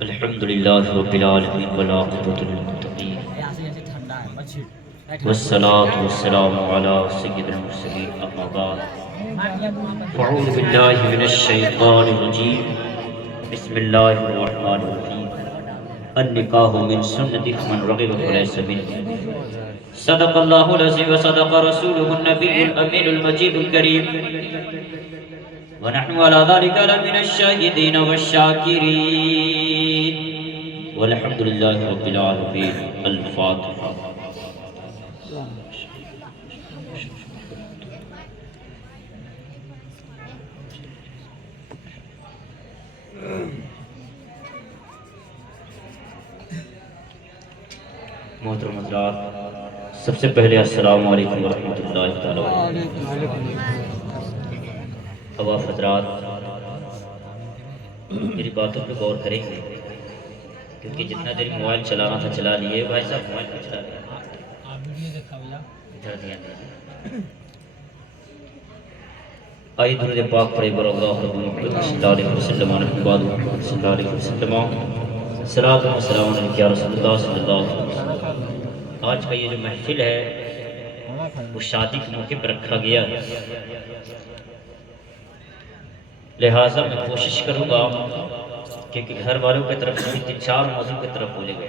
الحمد لله رب العالمين والعاقبة للمتقين والصلاة والسلام على سيد المرسلين أما بعد فأعوذ بالله من الشيطان الرجيم بسم الله الرحمن الرحيم النكاح من سنتي فمن رغب فليس مني صدق الله العظيم وصدق رسوله النبي الأمين المجيد الكريم ونحن على ذلك لمن الشاهدين والشاكرين والحمد لله رب العالمين. الفاتحة. محترم حضرات، سب سے پہلے السلام علیکم ورحمۃ اللہ تعالی وبرکاتہ. عواف حضرات، میری باتوں پہ غور کریں گے کیونکہ جتنا دیر موبائل چلانا تھا چلا لیے. بھائی صاحب موبائل پہ چلا لیے آئی درود پاک پڑھے بر اللہ محمد صلی اللہ علیہ وسلم بعد محمد صلی اللہ علیہ وسلم صلاۃ و سلام علیک یا رسول اللہ صلی اللہ علیہ وسلم. آج کا یہ جو محفل ہے وہ شادی کے موقع پر رکھا گیا ہے، لہٰذا میں کوشش کروں گا کہ گھر والوں کی طرف سے 4 موضوع کی طرف بولے گئے.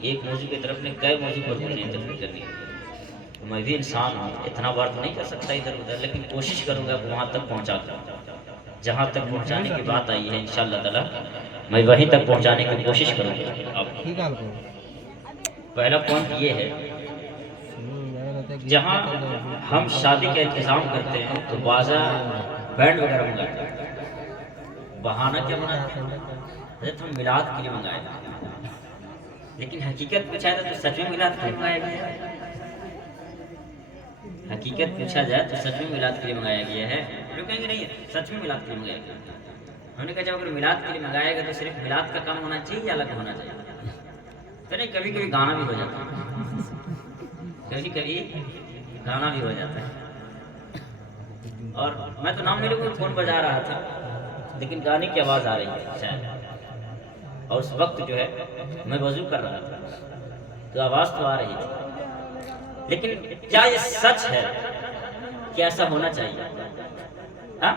ایک موضوع کی طرف نے کئی موضوع پر مجھے تفریح کرنی ہے. میں بھی انسان ہوں، اتنا بار تو نہیں کر سکتا ادھر ادھر، لیکن کوشش کروں گا وہاں تک پہنچا دوں جہاں تک پہنچانے کی بات آئی ہے. انشاءاللہ تعالی میں وہیں تک پہنچانے کی کوشش کروں گا. پہلا پوائنٹ یہ ہے، جہاں ہم شادی کا انتظام کرتے ہیں تو بازار بینڈ وغیرہ منگاتے ہیں. بہانہ کیا بناتے ہیں؟ حضرت ہم میلاد کے لیے منگائے تھے، لیکن حقیقت پوچھا جائے تو سچ میں میلاد کے لیے منگایا گیا ہے. حقیقت پوچھا جائے تو سچ میں میلاد کے لیے منگایا گیا ہے. لوگ کہیں گے نہیں سچ میں میلاد کے لیے منگایا گیا. ہم نے کہا جب اگر میلاد کے لیے منگایا گیا تو صرف میلاد کا کام ہونا چاہیے یا الگ ہونا چاہیے؟ تو نہیں، کبھی کبھی گانا بھی ہو جاتا ہے، کبھی کبھی گانا بھی ہو جاتا ہے. اور میں تو نام میرے کو فون بجا رہا تھا لیکن گانے کی آواز آ رہی ہے شاید، اور اس وقت جو ہے میں وضو کر رہا تھا تو آواز تو آ رہی تھی. لیکن کیا یہ سچ ہے کہ ایسا ہونا چاہیے؟ ہاں؟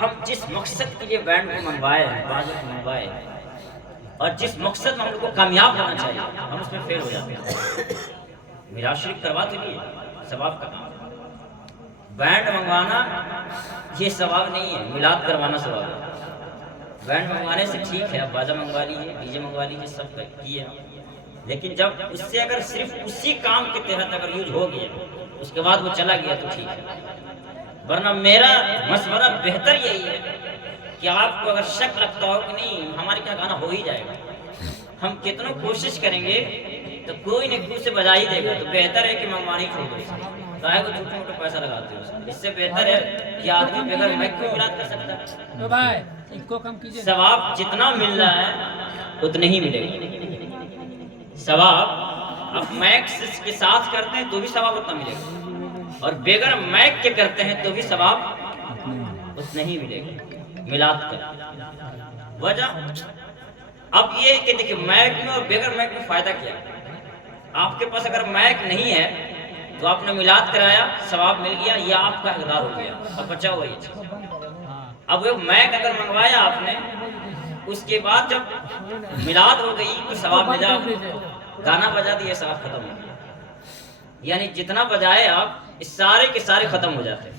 ہم جس مقصد کے لیے بینڈ کو منوائے ہیں، بازو کو منوائے ہیں، اور جس مقصد میں ہم لوگ کو کامیاب ہونا چاہیے، ہم اس میں فیل ہو جاتے ہیں. میلاد شریف کروا تو لیے، ثواب کا کام. بینڈ منگوانا یہ ثواب نہیں ہے، میلاد کروانا ثواب ہے. بینڈ منگوانے سے ٹھیک ہے، آپ بازا منگوا لیجیے، ڈی جے منگوا لیجیے، سب کیے، لیکن جب اس سے اگر صرف اسی کام کے تحت اگر یوز ہو گیا اس کے بعد وہ چلا گیا تو ٹھیک ہے. ورنہ میرا مشورہ بہتر یہی ہے کہ آپ کو اگر شک لگتا ہو کہ نہیں ہمارے کیا گانا ہو ہی جائے گا، ہم کتنا کوشش کریں گے تو کوئی نہ کوئی سے بجا ہی دے گا، تو بہتر ہے کہ منگوانی چھوڑ دو. کاہے کو چھوٹے موٹے پیسہ لگاتے ہو؟ اس سے بہتر ہے کہ آدمی بغیر مائک کو میلاد کر سکتا ہے. تو بھائی اس کو کم کیجیے. ثواب جتنا مل رہا ہے اتنا ہی ملے گا. ثواب آپ مائک کے ساتھ کرتے ہیں تو بھی ثواب اتنا ملے گا، اور بغیر مائک کے کرتے ہیں تو بھی ثواب اتنا ہی ملے گا. میلاد کا وجہ اب یہ کہ دیکھیں مائک میں اور بغیر مائک میں فائدہ کیا ہے. آپ کے پاس اگر مائک نہیں ہے تو آپ نے میلاد کرایا، ثواب مل گیا، یہ آپ کا حقدار ہو گیا، اب بچا ہوا یہ چیز. اب وہ مائک اگر منگوایا آپ نے، اس کے بعد جب میلاد ہو گئی تو ثواب ملا، گانا بجا دیا، ثواب ختم ہو گیا. یعنی جتنا بجائے آپ اس سارے کے سارے ختم ہو جاتے ہیں.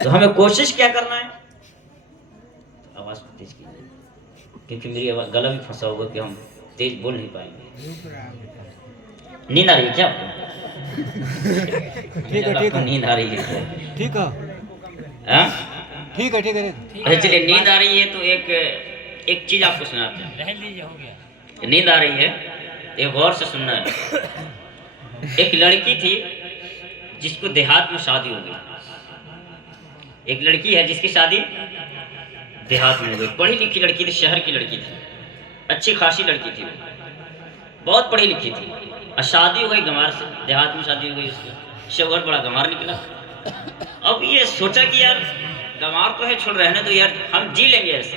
تو ہمیں کوشش کیا کرنا ہے؟ آواز کو تیز کیجیے کیونکہ میری گلا بھی پھنسا ہوگا کہ ہم تیز بول نہیں پائیں گے. نیند آ رہی ہے کیا آپ کو؟ ٹھیک ہے نیند آ رہی ہے. ٹھیک ہے ٹھیک ہے ٹھیک ہے. اچھا چلیے، نیند آ رہی ہے تو ایک چیز آپ کو سناتے ہیں. نیند آ رہی ہے ایک غور سے سننا ہے. ایک لڑکی تھی جس کو دیہات میں شادی ہو گئی. ایک لڑکی ہے جس کی شادی دیہات میں ہو گئی. پڑھی لکھی لڑکی تھی، شہر کی لڑکی تھی، اچھی خاصی لڑکی تھی، بہت پڑھی لکھی تھی. اور شادی ہو گئی گمار سے، دیہات میں شادی ہو گئی اس کی. شوہر بڑا گمار نکلا. اب یہ سوچا کہ یار گمار تو ہے، چھوڑ رہنے تو یار ہم جی لیں گے ایسے.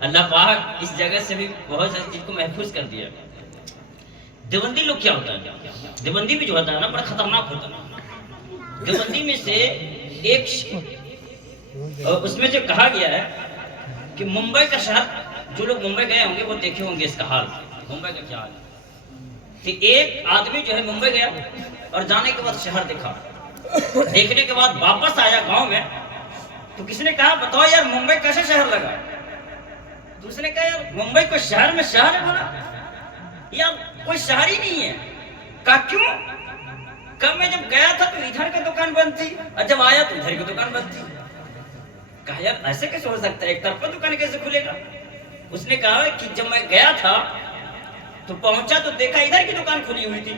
اللہ پاک اس جگہ سے بھی بہت ساری چیز کو محفوظ کر دیا. دیوبندی لوگ کیا ہوتا ہے؟ دیوبندی بھی جو ہوتا ہے نا بڑا خطرناک ہوتا ہے. دیوبندی میں سے ایک اس میں جو کہا گیا ہے کہ ممبئی کا شہر، جو لوگ ممبئی گئے ہوں گے وہ دیکھے ہوں گے اس کا حال، ممبئی کا کیا حال ہے. کہ ایک آدمی جو ہے ممبئی گیا اور جانے کے بعد شہر دیکھا، دیکھنے کے بعد واپس آیا گاؤں میں تو کسی نے کہا بتاؤ یار ممبئی کیسا شہر لگا؟ دوسرے نے کہا یار ممبئی کو شہر میں شہر ہے بولا یار کوئی شہر ہی نہیں ہے. کہا کیوں؟ کہا میں جب گیا تھا تو ادھر کی دکان بند تھی اور جب آیا تو ادھر کی دکان بند تھی. کہا یار ایسے کیسے ہو سکتا ہے، ایک طرفہ دکان کیسے کھلے گا؟ اس نے کہا کہ جب میں گیا تھا تو پہنچا تو دیکھا ادھر کی دکان کھلی ہوئی تھی،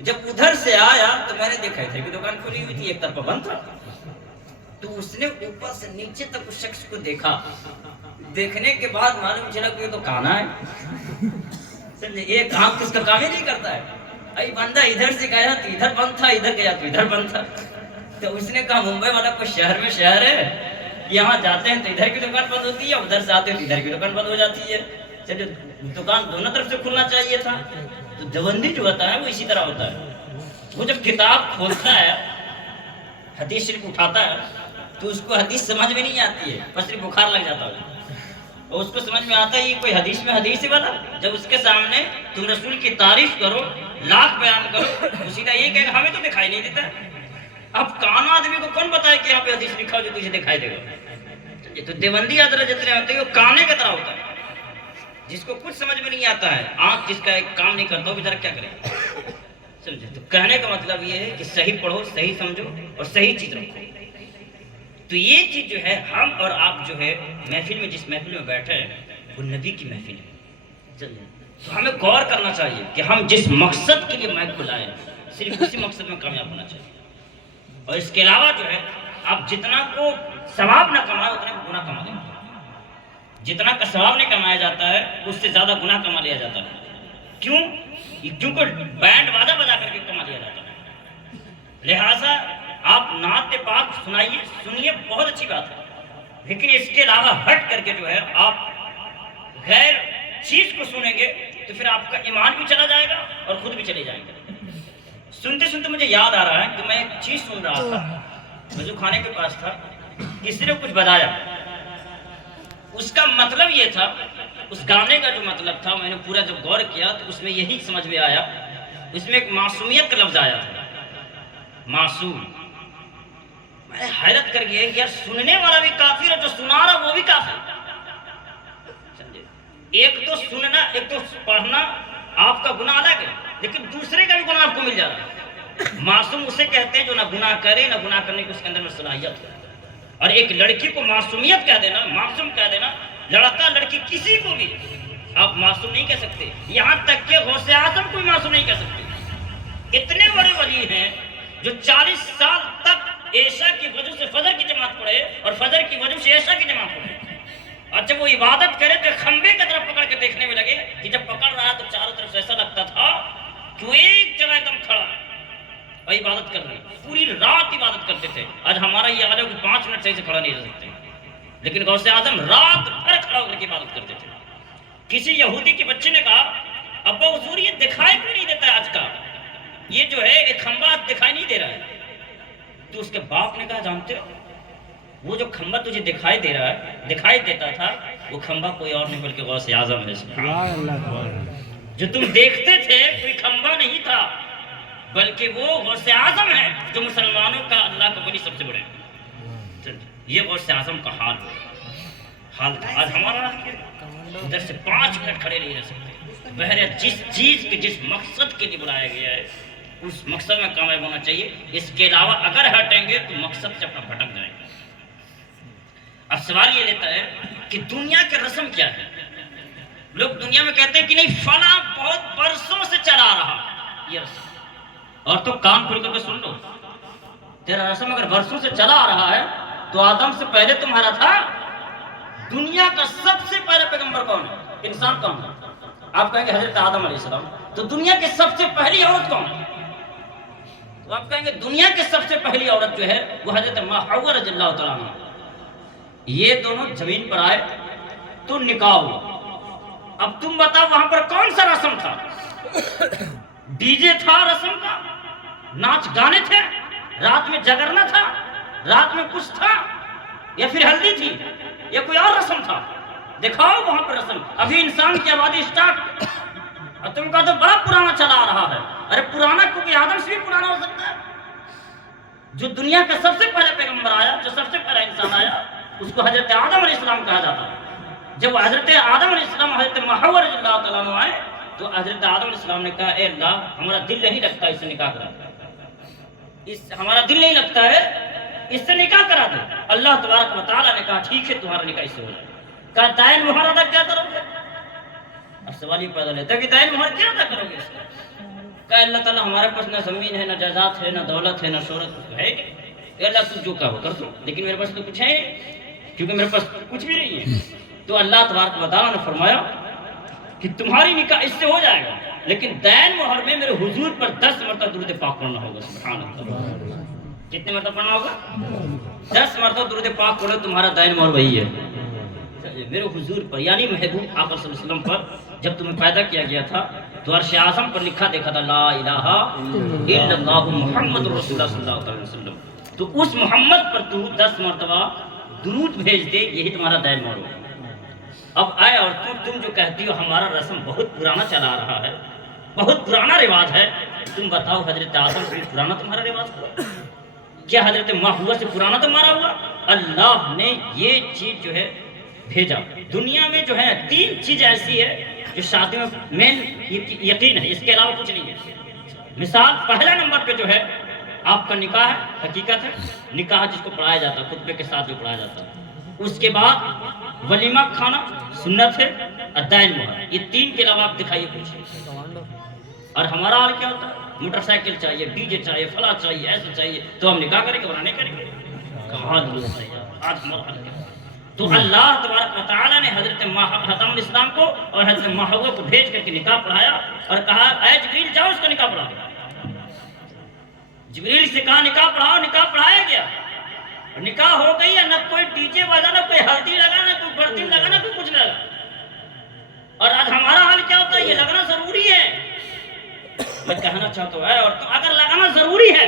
جب ادھر سے آیا تو میں نے دیکھا ادھر کی دکان کھلی ہوئی تھی، ایک طرفہ بند تھا. تو اس نے اوپر سے نیچے تک اس شخص کو دیکھا، دیکھنے کے بعد معلوم چلا کہ یہ تو کانا ہے. یہ کام کس کا کام ہی نہیں کرتا ہے. ای بندہ ادھر سے گیا تو ادھر بند تھا، ادھر گیا تو ادھر بند تھا. تو اس نے کہا ممبئی والا کوئی شہر میں شہر ہے، یہاں جاتے ہیں تو ادھر کی دکان بند ہوتی ہے، ادھر سے آتے ہیں تو ادھر کی دکان بند ہو جاتی ہے. چلیے دکان دونوں طرف سے کھلنا چاہیے تھا. تو دیوبندی جو ہوتا ہے وہ اسی طرح ہوتا ہے. وہ جب کتاب کھولتا ہے، حدیث شریف اٹھاتا ہے تو اس کو حدیث سمجھ میں نہیں آتی ہے، بس صرف بخار لگ جاتا ہے. اور اس کو سمجھ میں آتا ہے یہ کوئی حدیث میں حدیث ہی بنا. جب اس کے سامنے تم رسول کی تعریف کرو، لاکھ بیان کرو، تو سیدھا یہ کہے گا ہمیں تو دکھائی نہیں دیتا. اب کانا آدمی کو کون بتائے کہ یہاں پہ حدیث لکھا ہو جو تجھے دکھائی دے گا؟ تو دیوبندی ادھر جتنے ہوتے ہیں وہ کانے کی طرح ہوتا ہے، جس کو کچھ سمجھ میں نہیں آتا ہے، آنکھ جس کا ایک کام نہیں کرتا وہ بیچارہ کیا کرے. سمجھے؟ تو کہنے کا مطلب یہ ہے کہ صحیح پڑھو، صحیح سمجھو اور صحیح چیز رکھو. تو یہ چیز جو ہے ہم اور آپ جو ہے محفل میں جس محفل میں بیٹھے ہیں وہ نبی کی محفل ہے. تو ہمیں غور کرنا چاہیے کہ ہم جس مقصد کے لیے مائک کو لائے صرف اسی مقصد میں کامیاب ہونا چاہیے. اور اس کے علاوہ جو ہے آپ جتنا کو ثواب نہ کمائے اتنا کو گناہ کما دیں. جتنا کا ثواب نہیں کمایا جاتا ہے اس سے زیادہ گناہ کما لیا جاتا ہے. کیوں؟ کیونکہ بینڈ بازا بجا کر کے کما لیا جاتا ہے. لہٰذا آپ نعت پاک سنائیے، سنیے، بہت اچھی بات ہے، لیکن اس کے علاوہ ہٹ کر کے جو ہے آپ غیر چیز کو سنیں گے تو پھر آپ کا ایمان بھی چلا جائے گا اور خود بھی چلے جائیں گے. سنتے سنتے مجھے یاد آ رہا ہے کہ میں ایک چیز سن رہا تھا، وضو خانے کے پاس تھا، کسی نے کچھ بتایا. اس کا مطلب یہ تھا، اس گانے کا جو مطلب تھا میں نے پورا جب غور کیا تو اس میں یہی سمجھ میں آیا. اس میں ایک معصومیت کا لفظ آیا تھا، معصوم. میں حیرت کر گیا کہ یار سننے والا بھی کافر ہے، جو سنا رہا وہ بھی کافر. ایک تو سننا، ایک تو پڑھنا آپ کا گناہ الگ ہے، لیکن دوسرے کا بھی گناہ آپ کو مل جا رہا ہے. معصوم اسے کہتے ہیں جو نہ گناہ کرے نہ گناہ کرنے کی اس کے اندر میں صلاحیت ہے. اور ایک لڑکی کو معصومیت کہہ دینا، معصوم کہہ دینا، لڑکا لڑکی کسی کو بھی آپ معصوم نہیں کہہ سکتے. یہاں تک کہ غوث اعظم کو بھی معصوم نہیں کہہ سکتے. اتنے بڑے ولی ہیں جو 40 سال تک عشاء کی وجہ سے فجر کی جماعت پڑھے اور فجر کی وجہ سے عشاء کی جماعت پڑھے. اور جب وہ عبادت کرے تو کھمبے کی طرف پکڑ کے دیکھنے میں لگے کہ جب پکڑ رہا تو چاروں طرف سے ایسا لگتا تھا کہ وہ ایک جگہ ایک دم کھڑا ہے اور عبادت کر رہے. پوری رات عبادت کرتے تھے. آج ہمارا یہ حال ہے کہ 5 منٹ صحیح سے کھڑا نہیں رہ سکتے، لیکن غوث اعظم رات بھر کھڑا ہو کر کے عبادت کرتے تھے. کسی یہودی کے بچے نے کہا ابا حضور یہ دکھائی کیوں نہیں دیتا ہے آج کا، یہ جو ہے ایک کھمبا دکھائی نہیں دے رہا ہے. تو اس کے باپ نے کہا جانتے ہو وہ جو کھمبا تجھے دکھائی دے رہا ہے، دکھائی دیتا تھا، وہ کھمبا کوئی اور نہیں بلکہ غوث اعظم ہے. جو تم دیکھتے تھے کوئی کھمبا نہیں تھا بلکہ وہ غوث اعظم ہے جو مسلمانوں کا اللہ کا ولی سب سے بڑے. یہ غوث اعظم کا حال تھا. آج ہمارا ادھر سے 5 منٹ کھڑے نہیں رہ سکتے. بہرحال جس چیز کے جس مقصد کے لیے بلایا گیا ہے اس مقصد میں کامیاب ہونا چاہیے. اس کے علاوہ اگر ہٹیں گے تو مقصد سے اپنا بھٹک جائیں گے. اب سوال یہ لیتا ہے کہ دنیا کے رسم کیا ہے. لوگ دنیا میں کہتے ہیں کہ نہیں فلاں بہت برسوں سے چلا رہا یہ رسم. اور تو کان کھول کر کے سن لو، تیرا رسم اگر برسوں سے چلا آ رہا ہے تو آدم سے پہلے تمہارا تھا. دنیا کا سب سے پہلا پیغمبر کون ہے؟ انسان کون ہے؟ آپ کہیں گے حضرت آدم علیہ السلام. تو دنیا کی سب سے پہلی عورت کون ہے؟ تو آپ کہیں گے دنیا کی سب سے پہلی عورت جو ہے وہ حضرت حوا رضی اللہ تعالیٰ عنہ. یہ دونوں زمین پر آئے تو نکاح ہوا۔ اب تم بتاؤ وہاں پر کون سا رسم تھا؟ ڈی جے تھا رسم کا، ناچ گانے تھے، رات میں جگرنا تھا، رات میں کچھ تھا، یا پھر ہلدی تھی، یا کوئی اور رسم تھا؟ دکھاؤ وہاں پر رسم۔ ابھی انسان کی آبادی اسٹارٹ، اور تم کا تو بڑا پرانا چلا آ رہا ہے۔ ارے پرانا کیونکہ آدم سے بھی پرانا ہو سکتا ہے۔ جو دنیا کا سب سے پہلے پیغمبر آیا، جو سب سے پہلا انسان آیا، اس کو حضرت آدم علیہ السلام کہا جاتا ہے۔ جب حضرت آدم علیہ السلام حضرت محمد رضی اللہ تعالیٰ عنہ آئے تو حضرت آدم علیہ السلام نے کہا اے اللہ ہمارا دل نہیں لگتا اس سے نکاح کرا دے، ہمارا دل نہیں لگتا ہے اس سے نکاح کرا دے۔ اللہ تبارک و تعالیٰ نے کہا ٹھیک ہے تمہارا نکاح اس سے ہو جائے۔ کہا دائن مہر ادا کیا کرو گے؟ اب سوال یہ پیدا لیتا ہے کہ دائن مہر کیا ادا کرو گے اس کا؟ کہا اللہ تعالیٰ ہمارے پاس نہ زمین ہے، نہ جائیداد ہے، نہ دولت ہے، نہ شہرت ہے، اے اللہ تو جو کہو کر دو، لیکن میرے پاس تو کچھ ہے نہیں، کیونکہ میرے پاس کچھ بھی نہیں ہے۔ تو اللہ تبارک و تعالیٰ نے فرمایا کہ تمہاری نکاح اس سے ہو جائے گا، لیکن دین مہر میں میرے حضور پر 10 مرتبہ درود پاک پڑھنا ہوگا۔ سبحان اللہ، کتنے مرتبہ پڑھنا ہوگا؟ 10 مرتبہ درود پاک پڑھو، تمہارا دین مہر وہی ہے میرے حضور پر، یعنی محبوب آقا صلی اللہ علیہ وسلم پر۔ جب تمہیں پیدا کیا گیا تھا تو عرش اعظم پر لکھا دیکھا تھا لا الہ الا اللہ محمد رسول اللہ صلی اللہ علیہ وسلم، تو اس محمد پر تو 10 مرتبہ درود بھیج دے، یہی تمہارا دین مہر ہوگا۔ اب آئے اور تم جو کہتی ہو ہمارا رسم بہت پرانا چلا آ رہا ہے، بہت پرانا رواج ہے، تم بتاؤ حضرت آدم سے پرانا تمہارا رواج ہوا؟ کیا حضرت محمد سے پرانا تمہارا ہوا؟ اللہ نے یہ چیز جو ہے بھیجا۔ دنیا میں جو ہے 3 چیز ایسی ہے جو شادی میں مین یقین ہے، اس کے علاوہ کچھ نہیں ہے۔ مثال پہلا نمبر پہ جو ہے آپ کا نکاح ہے، حقیقت ہے، نکاح جس کو پڑھایا جاتا ہے خطبے کے ساتھ جو پڑھایا جاتا ہے۔ اس کے بعد ولیمہ کھانا سنت ہے، دائن مہر، یہ 3 کے علاوہ آپ دکھائیے کچھ۔ اور ہمارا حال کیا ہوتا ہے؟ موٹر سائیکل چاہیے، ڈی جے چاہیے، فلاں چاہیے، ایسا چاہیے، تو ہم نکاح کریں گے ورنہ نہیں کریں گے؟ کمال آج ہمارا حال کیا؟ تو اللہ تبارک و تعالیٰ نے حضرت حاتم الاسلام کو اور حضرت محوا کو بھیج کر کے نکاح پڑھایا اور کہا اے جبریل جاؤ اس کا نکاح پڑھاؤ۔ جبریل سے کہا نکاح پڑھاؤ، نکاح پڑھایا گیا، اور نکاح ہو گئی ہے، نہ کوئی ڈی جے بجا، نہ کوئی ہلدی لگا، نہ کوئی برتن لگا، نہ کوئی کچھ لگا۔ اور آج ہمارا حال کیا ہوتا ہے؟ یہ لگنا ضروری ہے۔ میں کہنا چاہتا ہوں اور تو اگر لگانا ضروری ہے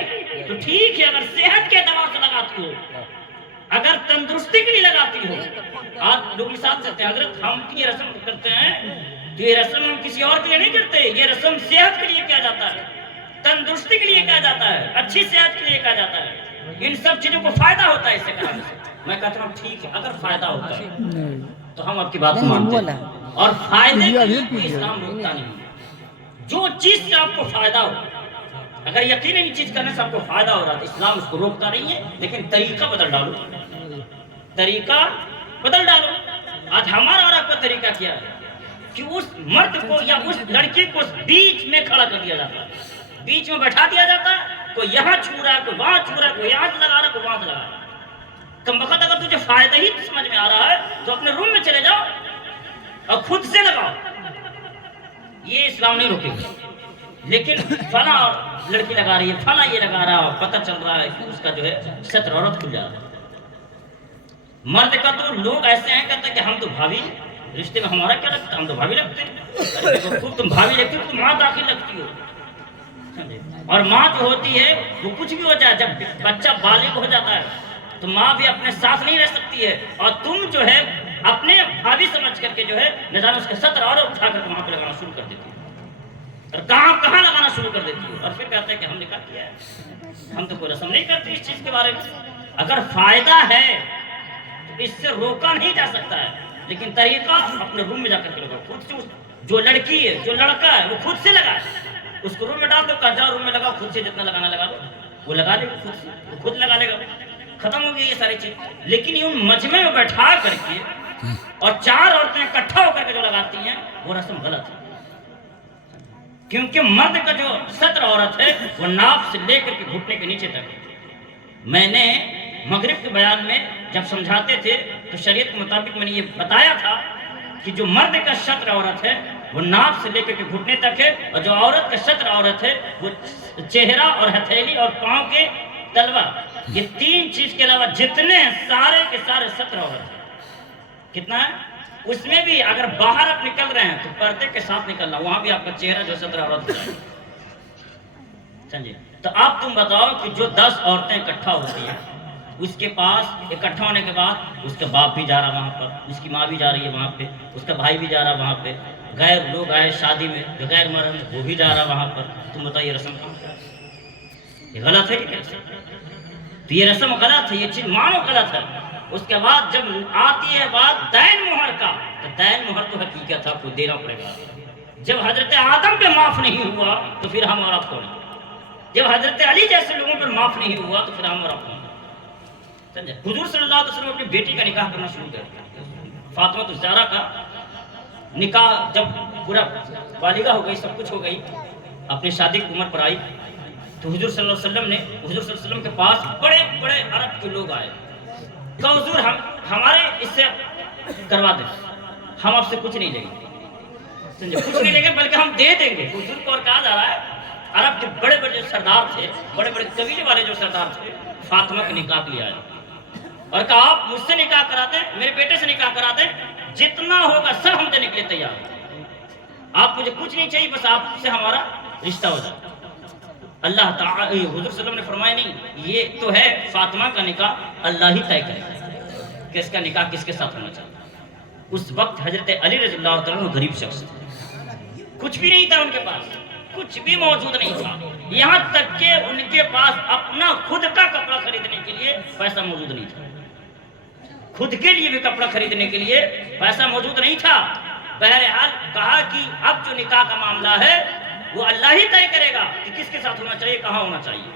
تو ٹھیک ہے، اگر صحت کے اعتبار سے لگاتی ہو، اگر تندرستی کے لیے لگاتی ہو۔ آج لوگ مثال دیتے ہیں حضرت ہم یہ رسم کرتے ہیں تو یہ رسم ہم کسی اور کے لیے نہیں کرتے، یہ رسم صحت کے لیے کیا جاتا ہے، تندرستی کے لیے کیا جاتا ہے، اچھی صحت کے لیے کیا جاتا ہے، ان سب چیزوں کو فائدہ ہوتا ہے اس سے کرانے سے۔ میں کہتا ہوں ٹھیک ہے، اگر فائدہ ہوتا ہے تو ہم آپ کی بات مانتے ہیں، اور فائدے کے لیے کوئی اسلام روکتا نہیں۔ جو چیز سے آپ کو فائدہ ہو، اگر یقیناً یہ چیز کرنے سے آپ کو فائدہ ہو رہا ہے تو اسلام اس کو روکتا نہیں ہے، لیکن طریقہ بدل ڈالو، طریقہ بدل ڈالو۔ آج ہمارا اور آپ کا طریقہ کیا ہے کہ اس مرد کو یا اس لڑکی کو بیچ میں کھڑا کر دیا جاتا ہے، بیچ میں بیٹھا دیا جاتا ہے، کوئی یہاں چھو رہا ہے، کوئی وہاں چھو رہا ہے، کوئی یہاں سے لگا رہا ہے، کوئی وہاں سے لگا رہا ہے۔ کم وقت اگر تجھے فائدہ ہی سمجھ میں آ رہا ہے تو اپنے روم میں چلے جاؤ اور خود سے لگاؤ، یہ اسلام نہیں روکے گا۔ لیکن فلاں لڑکی لگا رہی ہے، فلاں یہ لگا رہا ہے، پتہ چل رہا ہے کہ اس کا جو ہے ستر عورت کھل جا رہا ہے۔ مرد کا تو لوگ ایسے ہیں کہتے ہیں کہ ہم تو بھابھی، رشتے میں ہمارا کیا لگتا ہے، ہم تو بھابھی لگتے ہیں۔ تم بھابھی لگتی ہو تو ماں داخل لگتی ہو، اور ماں جو ہوتی ہے وہ کچھ بھی ہو جائے، جب بچہ بالغ ہو جاتا ہے تو ماں بھی اپنے ساتھ نہیں رہ سکتی ہے، اور تم جو ہے اپنے بھابھی سمجھ کر کے جو ہے نہ جانے اس کے 17 عورت اٹھا کر وہاں پہ لگانا شروع کر دیتی ہے، اور کہاں لگانا شروع کر دیتی ہے، اور پھر کہتے ہیں کہ ہم نے کیا کیا ہے، ہم تو کوئی رسم نہیں کرتے اس چیز کے بارے میں۔ اگر فائدہ ہے تو اس سے روکا نہیں جا سکتا ہے، لیکن طریقہ اپنے روم میں جا کر کے لگاؤ، خود سے۔ جو لڑکی ہے، جو لڑکا ہے، وہ خود سے لگائے، اس کو روم میں ڈال دو، کہا جاؤ روم میں لگاؤ، خود سے جتنا لگانا لگا لو، وہ لگا لے گا، خود سے وہ خود لگا لے گا، ختم ہو گئی یہ ساری چیز۔ لیکن یہ مجمع میں بیٹھا کر کے اور 4 عورتیں اکٹھا ہو کر کے جو لگاتی ہیں وہ رسم غلط ہے، کیونکہ مرد کا جو ستر عورت ہے وہ ناف سے لے کر کے گھٹنے کے نیچے تک ہے۔ میں نے مغرب کے بیان میں جب سمجھاتے تھے تو شریعت کے مطابق میں نے یہ بتایا تھا کہ جو مرد کا شطر عورت ہے وہ ناف سے لے کر کے گھٹنے تک ہے، اور جو عورت کا شطر عورت ہے وہ چہرہ اور ہتھیلی اور پاؤں کے تلوا، یہ 3 چیز کے علاوہ جتنے سارے کے سارے شطر عورت ہے۔ کتنا ہے؟ اس میں بھی اگر باہر آپ نکل رہے ہیں تو پردے کے ساتھ نکلنا، وہاں بھی آپ کا چہرہ جو ستر عورت ہو جائے گا. سمجھے؟ تو آپ تم بتاؤ کہ جو 10 عورتیں اکٹھا ہوتی ہیں، اس کے پاس اکٹھا ہونے کے بعد اس کا باپ بھی جا رہا وہاں پر، اس کی ماں بھی جا رہی ہے وہاں پہ، اس کا بھائی بھی جا رہا وہاں پہ، غیر لوگ آئے شادی میں جو غیر مرد وہ بھی جا رہا وہاں پر. تم بتاؤ یہ رسم کہاں سے؟ یہ غلط ہے کہ کیسے؟ تو یہ رسم غلط ہے، یہ چیز مانو غلط ہے. اس کے بعد جب آتی ہے بات دین مہر کا، تو دین مہر تو حقیقت آپ کو دینا پڑے گا. جب حضرت آدم پہ معاف نہیں ہوا تو پھر ہم اور آپ کون؟ جب حضرت علی جیسے لوگوں پر معاف نہیں ہوا تو پھر ہم اور آپ کون؟ سمجھے؟ حضور صلی اللہ علیہ وسلم اپنی بیٹی کا نکاح کرنا شروع کر دیا. فاطمہ الزہرا کا نکاح جب پورا بالغہ ہو گئی، سب کچھ ہو گئی، اپنی شادی کی عمر پر آئی، تو حضور صلی اللہ علیہ وسلم نے حضور صلی اللہ علیہ وسلم کے پاس بڑے بڑے عرب کے لوگ آئے، کہا حضور ہمارے اس سے کروا دیں، ہم آپ سے کچھ نہیں لیں گے. سمجھے؟ کچھ نہیں لیں گے بلکہ ہم دے دیں گے. حضور کو اور کہا جا رہا ہے عرب کے بڑے بڑے جو سردار تھے، بڑے بڑے قبیلے والے جو سردار تھے، فاطمہ کے نکاح کے لیے آئے اور کہا آپ مجھ سے نکاح کرا دیں، میرے بیٹے سے نکاح کرا دیں، جتنا ہوگا سب ہم دینے کے لیے تیار ہیں. آپ مجھے کچھ نہیں چاہیے، بس آپ سے ہمارا رشتہ ہو جائے. اللہ تعالی حضور صلی اللہ علیہ وسلم نے فرمایا نہیں، یہ تو ہے فاطمہ کا نکاح اللہ ہی طے کرے کہ اس کا نکاح کس کے ساتھ ہونا چاہیے. اس وقت حضرت علی رضی اللہ تعالیٰ عنہ غریب شخص تھے، کچھ بھی نہیں تھا ان کے پاس، کچھ بھی موجود نہیں تھا، یہاں تک کہ ان کے پاس اپنا خود کا کپڑا خریدنے کے لیے پیسہ موجود نہیں تھا. خود کے لیے بھی کپڑا خریدنے کے لیے پیسہ موجود نہیں تھا. بہرحال کہا کہ اب جو نکاح کا معاملہ ہے وہ اللہ ہی طے کرے گا کہ کس کے ساتھ ہونا چاہیے، کہاں ہونا چاہیے.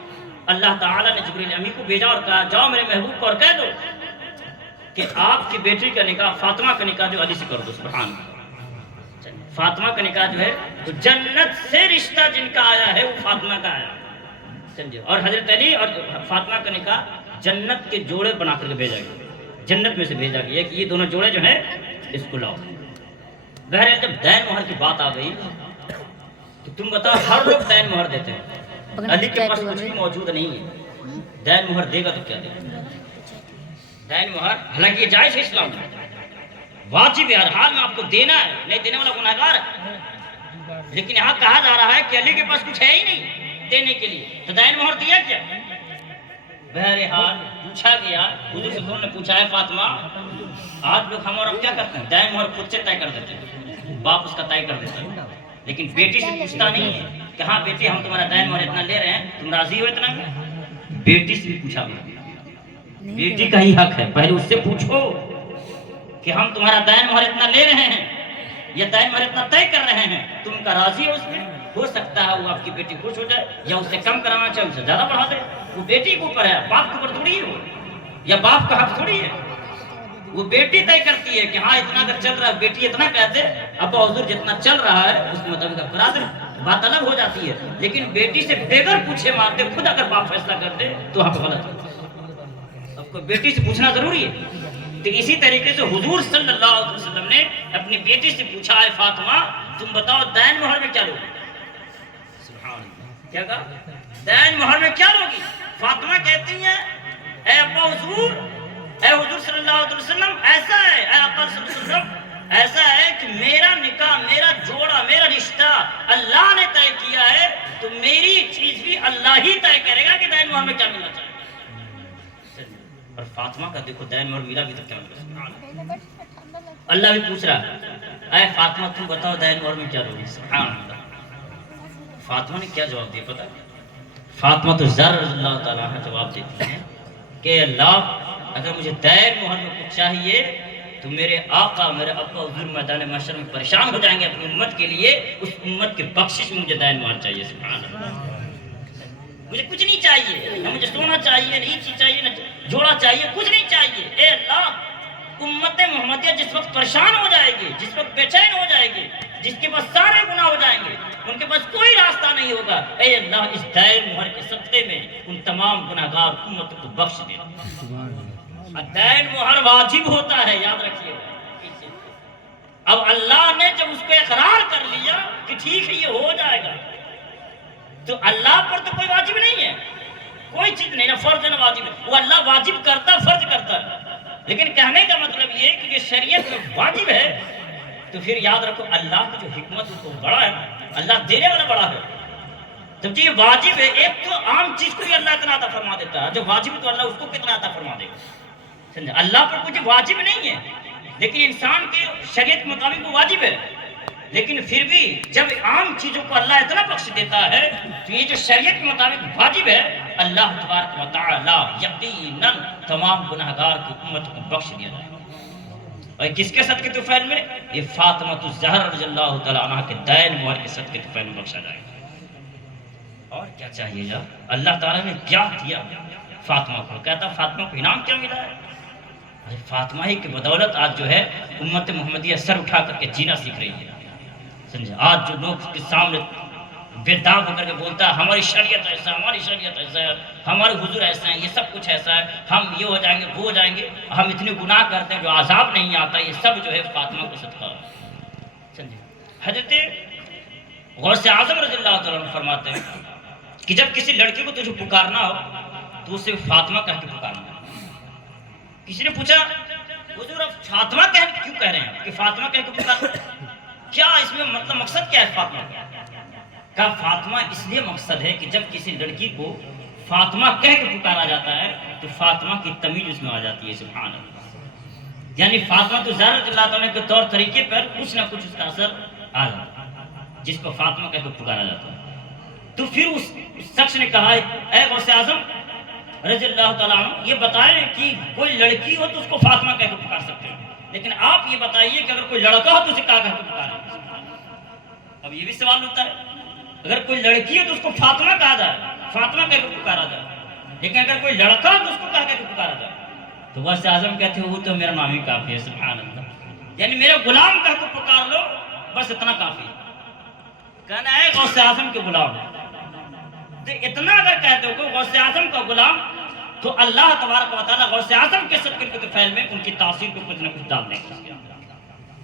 اللہ تعالیٰ نے جبریل امی کو بھیجا اور کہا جاؤ میرے محبوب کو اور کہہ دو کہ آپ کی بیٹی کا نکاح فاطمہ کا نکاح جو علی سے کر دو. سبحان اللہ. فاطمہ کا نکاح جو ہے تو جنت سے رشتہ جن کا آیا ہے وہ فاطمہ کا آیا. سمجھے؟ اور حضرت علی اور فاطمہ کا نکاح جنت کے جوڑے بنا کر کے بھیجا گیا، جنت میں سے بھیجا گیا کہ یہ دونوں جوڑے جو ہیں اس کو لاؤ. بہرحال جب دین مہر کی بات آ گئی تو تم بتاؤ ہر لوگ دین مہر دیتے ہیں، علی کے پاس کچھ بھی موجود نہیں ہے، دین مہر دے گا تو کیا دے گا؟ دین مہر حالانکہ یہ جائز ہے اسلام میں، واجب ہے، ہر حال میں آپ کو دینا ہے، نہیں دینے والا گنہگار ہے. لیکن یہاں کہا جا رہا ہے کہ علی کے پاس کچھ ہے ہی نہیں دینے کے لیے، تو دین مہر دیا کیا؟ بہرحال پوچھا گیا، حضور صلی اللہ علیہ وسلم نے پوچھا ہے فاطمہ آج لوگ ہم اور اب کیا کرتے ہیں؟ دین مہر خود سے طے کر دیتے ہیں، باپ اس کا طے کر دیتا ہے، لیکن بیٹی سے پوچھتا نہیں ہے کہ ہاں بیٹی ہم تمہارا دین مہر اتنا لے رہے ہیں، تم راضی ہو اتنا میں؟ بیٹی سے بھی پوچھا گیا، بیٹی کا ہی حق ہے، پہلے اس سے پوچھو کہ ہم تمہارا دین مہر اتنا لے رہے ہیں یا دین مہر اتنا طے کر رہے ہیں، تم کا راضی ہو اس میں؟ ہو سکتا ہے وہ آپ کی بیٹی خوش ہو جائے یا اس سے کم کرانا چاہے اس سے زیادہ بڑھا دے، وہ بیٹی کے اوپر ہے، باپ کے اوپر تھوڑی ہے، یا باپ کا حق تھوڑی ہے. وہ بیٹی طے کرتی ہے کہ ہاں اتنا اگر چل رہا ہے، بیٹی اتنا کہتے ابا حضور جتنا چل رہا ہے اس کے مطابق کرا دیں، بات الگ ہو جاتی ہے. لیکن بیٹی سے بغیر پوچھے مارتے خود اگر باپ فیصلہ کرتے تو وہاں پہ غلط ہے. اب کو بیٹی سے پوچھنا ضروری ہے. تو اسی طریقے سے حضور صلی اللہ علیہ وسلم نے اپنی بیٹی سے پوچھا ہے فاطمہ تم بتاؤ دین مہر میں کیا لوگی؟ سبحان اللہ. کیا کہا؟ دین مہر میں کیا لوگی؟ فاطمہ کہتی ہیں اے ابا حضور، اے حضور صلی اللہ علیہ وسلم، ایسا ہے اے آقا صلی اللہ علیہ وسلم، ایسا ہے کہ میرا نکاح، میرا جوڑا، میرا رشتہ اللہ نے طے کیا ہے، تو میری چیز بھی اللہ ہی طے کرے گا کہ دین مہر میں کیا ملنا چاہیے. اور فاطمہ کا دیکھو دین مہر ملا بھی تو کیا ملا. اللہ بھی پوچھ رہا ہے اے فاطمہ تم بتاؤ دین مہر میں کیا لوگی؟ سبحان اللہ. فاطمہ نے کیا جواب دیا پتہ؟ فاطمہ تو زر رضی اللہ تعالیٰ عنہ جواب دیتی ہیں کہ اللہ اگر مجھے دین مہر میں کچھ چاہیے تو میرے آقا، میرے ابا حضور میدان محشر میں پریشان ہو جائیں گے اپنی امت کے لیے، اس امت کے بخشش میں مجھے دین مہر چاہیے. سبحان اللہ. مجھے کچھ نہیں چاہیے، نہ مجھے سونا چاہیے، نہ چیز چاہیے، نہ جوڑا چاہیے، کچھ نہیں چاہیے. اے اللہ امت محمدیہ جس وقت پریشان ہو جائے گی، جس وقت بے چین ہو جائے گی، جس کے پاس سارے گناہ ہو جائیں گے، ان کے پاس کوئی راستہ نہیں ہوگا، اے اللہ اس دین مہر کے صدقے میں ان تمام گناہگار امت کو بخش دے. دین مہر واجب ہوتا ہے، یاد رکھیے. اب اللہ نے جب اس کو اقرار کر لیا کہ ٹھیک ہے یہ ہو جائے گا، تو اللہ پر تو کوئی واجب نہیں ہے، کوئی چیز نہیں، نہ فرض ہے نہ واجب ہے. وہ اللہ واجب کرتا، فرض کرتا ہے، لیکن کہنے کا مطلب یہ کہ جو شریعت میں واجب ہے تو پھر یاد رکھو اللہ کی جو حکمت ہے وہ بڑا ہے، اللہ دینے والا بڑا ہے۔ جب یہ واجب ہے، ایک تو عام چیز کو بھی اللہ اتنا عطا فرما دیتا ہے، جو واجب ہے تو اللہ اس کو کتنا عطا فرما دے گا، سمجھے؟ اللہ پر کچھ واجب نہیں ہے لیکن انسان کے شریعت کے مطابق وہ واجب ہے، لیکن پھر بھی جب عام چیزوں کو اللہ اتنا بخش دیتا ہے تو یہ جو شریعت کے مطابق واجب ہے اللہ تبارک و تعالی یقیناً تمام گناہگار کی امت کو بخش دیا جائے گا۔ اور کس کے صدقے طفیل میں؟ یہ فاطمہ الزہرا رضی اللہ تعالیٰ عنہ کے دین مہر کے صدقے طفیل میں بخشا جائے گا۔ اور کیا چاہیے جا؟ اللہ تعالیٰ نے کیا دیا فاطمہ کو؟ کہتا فاطمہ کو انعام کیا ملا ہے؟ فاطمہ ہی کی بدولت آج جو ہے امت محمدیہ سر اٹھا کر کے جینا سیکھ رہی ہے، سمجھے؟ آج جو لوگ کے سامنے بے داغ ہو کر کے بولتا ہے ہماری شریعت ایسا، ہماری شریعت ایسا ہے، ہمارے حضور ایسا ہے، یہ سب کچھ ایسا ہے، ہم یہ ہو جائیں گے وہ ہو جائیں گے، ہم اتنے گناہ کرتے ہیں جو عذاب نہیں آتا، یہ سب جو ہے فاطمہ کو صدقہ ہے، سمجھے؟ حضرت غوث اعظم رضی اللہ تعالیٰ عنہ فرماتے ہیں کہ جب کسی لڑکی کو تجھے پکارنا ہو تو اسے فاطمہ کہہ کے پکارنا۔ کسی نے پوچھا حضور اب فاطمہ کیوں کہہ رہے ہیں کہ فاطمہ کہہ کے پکارنا، کیا اس میں مطلب مقصد کیا ہے فاطمہ کا؟ کہا فاطمہ اس لیے مقصد ہے کہ جب کسی لڑکی کو فاطمہ کہہ کے پکارا جاتا ہے تو فاطمہ کی تمیز اس میں آ جاتی ہے، سبحان اللہ۔ یعنی فاطمہ تو زہرا رضی اللہ عنہ کے طور طریقے پر کچھ نہ کچھ اس کا اثر آ جاتا ہے جس کو فاطمہ کہہ کے پکارا جاتا ہے۔ تو پھر اس شخص نے کہا اے غوث اعظم رضی اللہ تعالیٰ عنہ یہ بتائیں کہ کوئی لڑکی ہو تو اس کو فاطمہ کہہ کے پکار سکتے ہیں، لیکن آپ یہ بتائیے کہ اگر کوئی لڑکا ہو تو اسے کہا کہہ کے پکاریں؟ اب یہ بھی سوال ہوتا ہے، اگر کوئی لڑکی ہے تو اس کو فاطمہ کہا جائے، فاطمہ کہہ کے پکارا جائے، لیکن اگر کوئی لڑکا ہے تو اس کو کہہ کے پکارا جائے۔ تو غوث اعظم کہتے ہیں وہ تو میرا نام ہی کافی ہے، سبحان اللہ، یعنی میرا غلام کہہ کے پکار لو بس اتنا کافی ہے۔ کہنا ہے غوث اعظم کے غلام، تو اتنا اگر کہتے ہو کہ غوث اعظم کا غلام تو اللہ تبارک و تعالیٰ غوث اعظم کے صدقے کے طفیل میں ان کی تاثیر کو کچھ نہ کچھ ڈال دیں گے،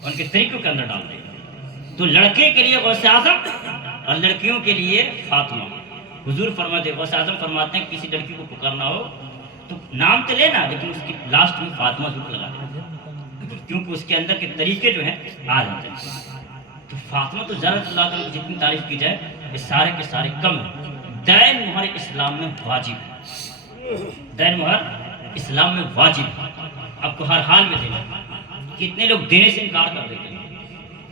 ان کے طریقوں کے اندر ڈال دیں گے۔ تو لڑکے کے لیے غوث اعظم اور لڑکیوں کے لیے فاطمہ۔ حضور فرماتے غوث اعظم فرماتے ہیں کسی لڑکی کو پکارنا ہو تو نام تو لینا لیکن اس کی لاسٹ میں فاطمہ ضرور لگا دیں، کیونکہ اس کے اندر کے طریقے جو ہیں آ جاتے ہیں۔ تو فاطمہ تو زہرا رضی اللہ عنہ کی جتنی تعریف کی جائے یہ سارے کے سارے کم ہیں۔ دین مہر اسلام میں واجب ہے، دین مہر اسلام میں واجب ہے، آپ کو ہر حال میں دینا۔ کتنے لوگ دینے سے انکار کر دیتے ہیں،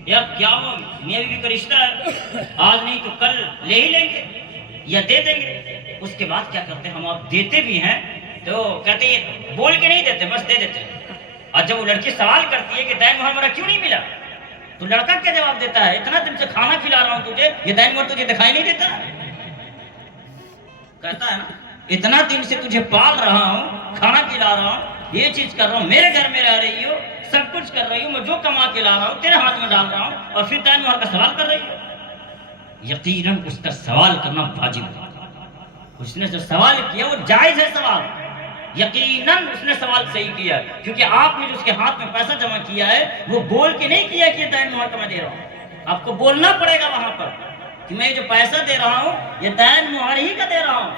یار کیا وہ میاں بیوی کا رشتہ ہے، آج نہیں تو کل لے ہی لیں گے یا دے دیں گے۔ اس کے بعد کیا کرتے ہیں ہم آپ دیتے بھی ہیں تو کہتے ہیں بول کے نہیں دیتے بس دے دیتے ہیں، اور جب وہ لڑکی سوال کرتی ہے کہ دین مہر میرا کیوں نہیں ملا تو لڑکا کیا جواب دیتا ہے اتنا دن سے کھانا کھلا رہا ہوں تجھے، یہ دین مہر تجھے دکھائی نہیں دیتا؟ کہتا ہے نا اتنا دن سے تجھے پال رہا ہوں، کھانا کھلا رہا ہوں، یہ چیز کر رہا ہوں، میرے گھر میں رہ رہی ہو، سب کچھ کر رہی ہوں، میں جو کما کے لا رہا ہوں تیرے ہاتھ میں ڈال رہا ہوں اور پھر دین مہر کا سوال کر رہی ہو؟ یقیناً اس کا سوال کرنا واجب ہے۔ اس نے جو سوال کیا وہ جائز ہے سوال، یقیناً اس نے سوال صحیح کیا ہے، کیونکہ آپ نے جو اس کے ہاتھ میں پیسہ جمع کیا ہے وہ بول کے نہیں کیا کہ یہ دین مہر کا میں دے رہا ہوں، آپ کو بولنا پڑے گا وہاں پر کہ میں یہ جو پیسہ دے رہا ہوں یہ دین مہر ہی کا دے رہا ہوں۔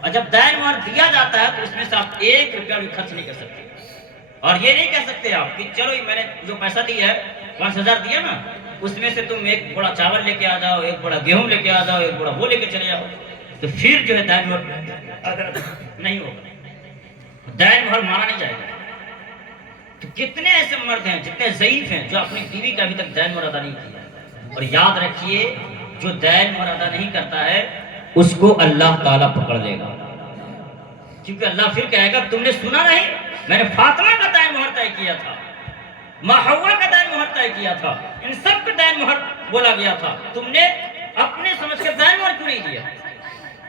اور جب دین مہر دیا جاتا ہے تو اس میں سے آپ 1 روپیہ بھی خرچ نہیں کر سکتے، اور یہ نہیں کہہ سکتے آپ کہ چلو میں نے جو پیسہ دیا ہے 5000 دیا نا اس میں سے تم 1 بڑا چاول لے کے آ جاؤ، 1 بڑا گیہوں لے کے آ جاؤ، 1 بڑا وہ لے کے چلے جاؤ، تو پھر جو ہے دین مہر نہیں ہوگا، دین مہر مانا نہیں جائے گا۔ تو کتنے ایسے مرد ہیں جتنے ضعیف ہیں جو اپنی بیوی کا ابھی تک دین مہر ادا نہیں کیا، اور یاد رکھیے جو دین مہر ادا نہیں کرتا ہے اس کو اللہ تعالیٰ پکڑ لے گا، کیونکہ اللہ پھر کہے گا تم نے سنا نہیں میں نے فاطمہ کا دین مہر طے کیا تھا، ماں حوا کا دین مہر طے کیا تھا، ان سب کا دین مہر بولا گیا تھا، تم نے اپنے سمجھ کر دین مہر کیوں نہیں دیا؟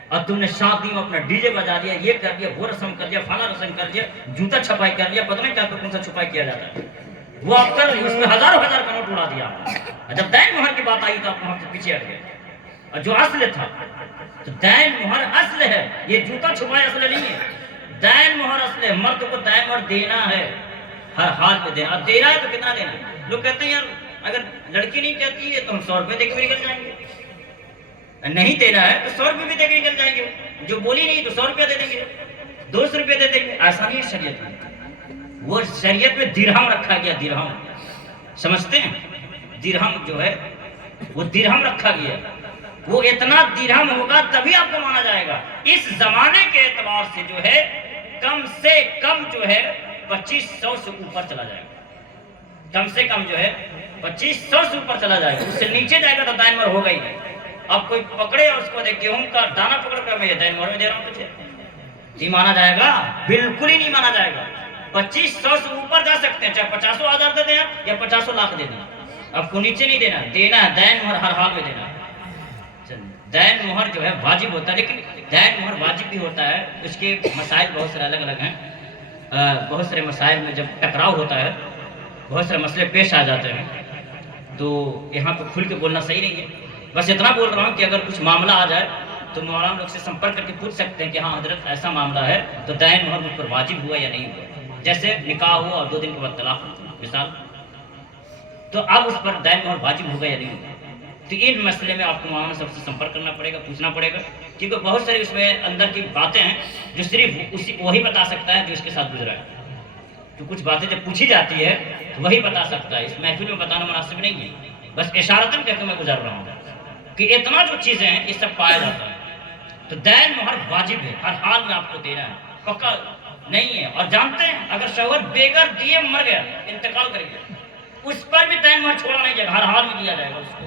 اور تم نے شادی میں اپنا ڈی جے بجا دیا، یہ کر دیا، وہ رسم کر دیا، فلاں رسم کر دیا، جوتا چھپائی کر دیا، پتہ نہیں کیا کون سا چھپائی کیا جاتا ہے، وہ آپ کر اس میں ہزاروں ہزار کا نوٹ اڑا دیا، اور جب دین مہر کی بات آئی تو آپ وہاں سے پیچھے ہٹ گئے، اور جو اصل تھا تو دین مہر اصل ہے، یہ جوتا چھپائی اصل نہیں ہے، دین مہر اصل ہے، مرد کو دین مہر دینا ہے، ہر حال پہ دینا، اور دینا ہے تو کتنا دینا ہے؟ لوگ کہتے ہیں یار اگر لڑکی نہیں کہتی ہے تو ہم 100 روپے دے کے بھی نکل جائیں گے، نہیں دینا ہے تو 100 روپے بھی دے کے نکل جائیں گے، جو بولی نہیں تو 100 روپے دے دیں گے، 200 روپے دے دیں گے، ایسا نہیں ہے شریعت میں، وہ شریعت میں درہم رکھا گیا، درہم سمجھتے ہیں؟ درہم جو ہے وہ درہم رکھا گیا، وہ اتنا درہم ہوگا تبھی آپ کو مانا جائے گا۔ اس زمانے کے اعتبار سے جو ہے کم سے کم جو ہے 2500 سے اوپر چلا جائے گا، کم سے کم جو ہے 2500 سے اوپر چلا جائے گا، اس سے نیچے جائے گا تو دائن مہر ہوگا ہی نہیں۔ اب کوئی پکڑے اور اس کو دیکھ گیہوں کا دانا پکڑ کر میں دائن مہر میں دے رہا ہوں تجھے، نہیں مانا جائے گا، بالکل ہی نہیں مانا جائے گا۔ 2500 سے اوپر جا سکتے ہیں، چاہے 50,000 دے دیں یا 50 لاکھ دے دیں، آپ کو نیچے نہیں دینا، دینا ہے دائن مہر ہر حال میں دینا ہے۔ دائن مہر جو ہے واجب ہوتا ہے، لیکن دائن مہر واجب بھی ہوتا ہے، اس کے مسائل بہت سارے الگ الگ ہیں۔ بہت سارے مسائل میں جب ٹکراؤ ہوتا ہے، بہت سارے مسئلے پیش آ جاتے ہیں، تو یہاں پہ کھل کے بولنا صحیح نہیں ہے۔ بس اتنا بول رہا ہوں کہ اگر کچھ معاملہ آ جائے تو مولانا لوگ سے سمپرک کر کے پوچھ سکتے ہیں کہ ہاں حضرت ایسا معاملہ ہے تو دائن مہر مجھ پر واجب ہوا یا نہیں ہوا، جیسے نکاح ہوا اور 2 دن کے بعد طلاق مثال، تو اب اس پر دائن مہر واجب ہوگا یا نہیں ہوگا۔ تو ان مسئلے میں آپ کو مولانا صاحب سے سمپرک کرنا پڑے گا، پوچھنا پڑے گا، کیونکہ بہت ساری اس میں اندر کی باتیں ہیں جو صرف وہی بتا سکتا ہے جو اس کے ساتھ گزرا ہے۔ تو کچھ باتیں جب پوچھی جاتی ہے تو وہی بتا سکتا ہے، اس محفل میں بتانا مناسب نہیں ہے، بس اشارتاً کہہ کے میں گزر رہا ہوں کہ اتنا جو چیزیں ہیں یہ سب پایا جاتا ہے۔ تو دائن مہر واجب ہے، ہر حال میں آپ کو دینا ہے، پکا نہیں ہے۔ اور جانتے ہیں اگر شوہر بغیر دیے مر گیا، انتقال کر گیا، اس پر بھی دائن مہر چھوڑا نہیں جائے گا، ہر حال میں دیا جائے گا اس کو۔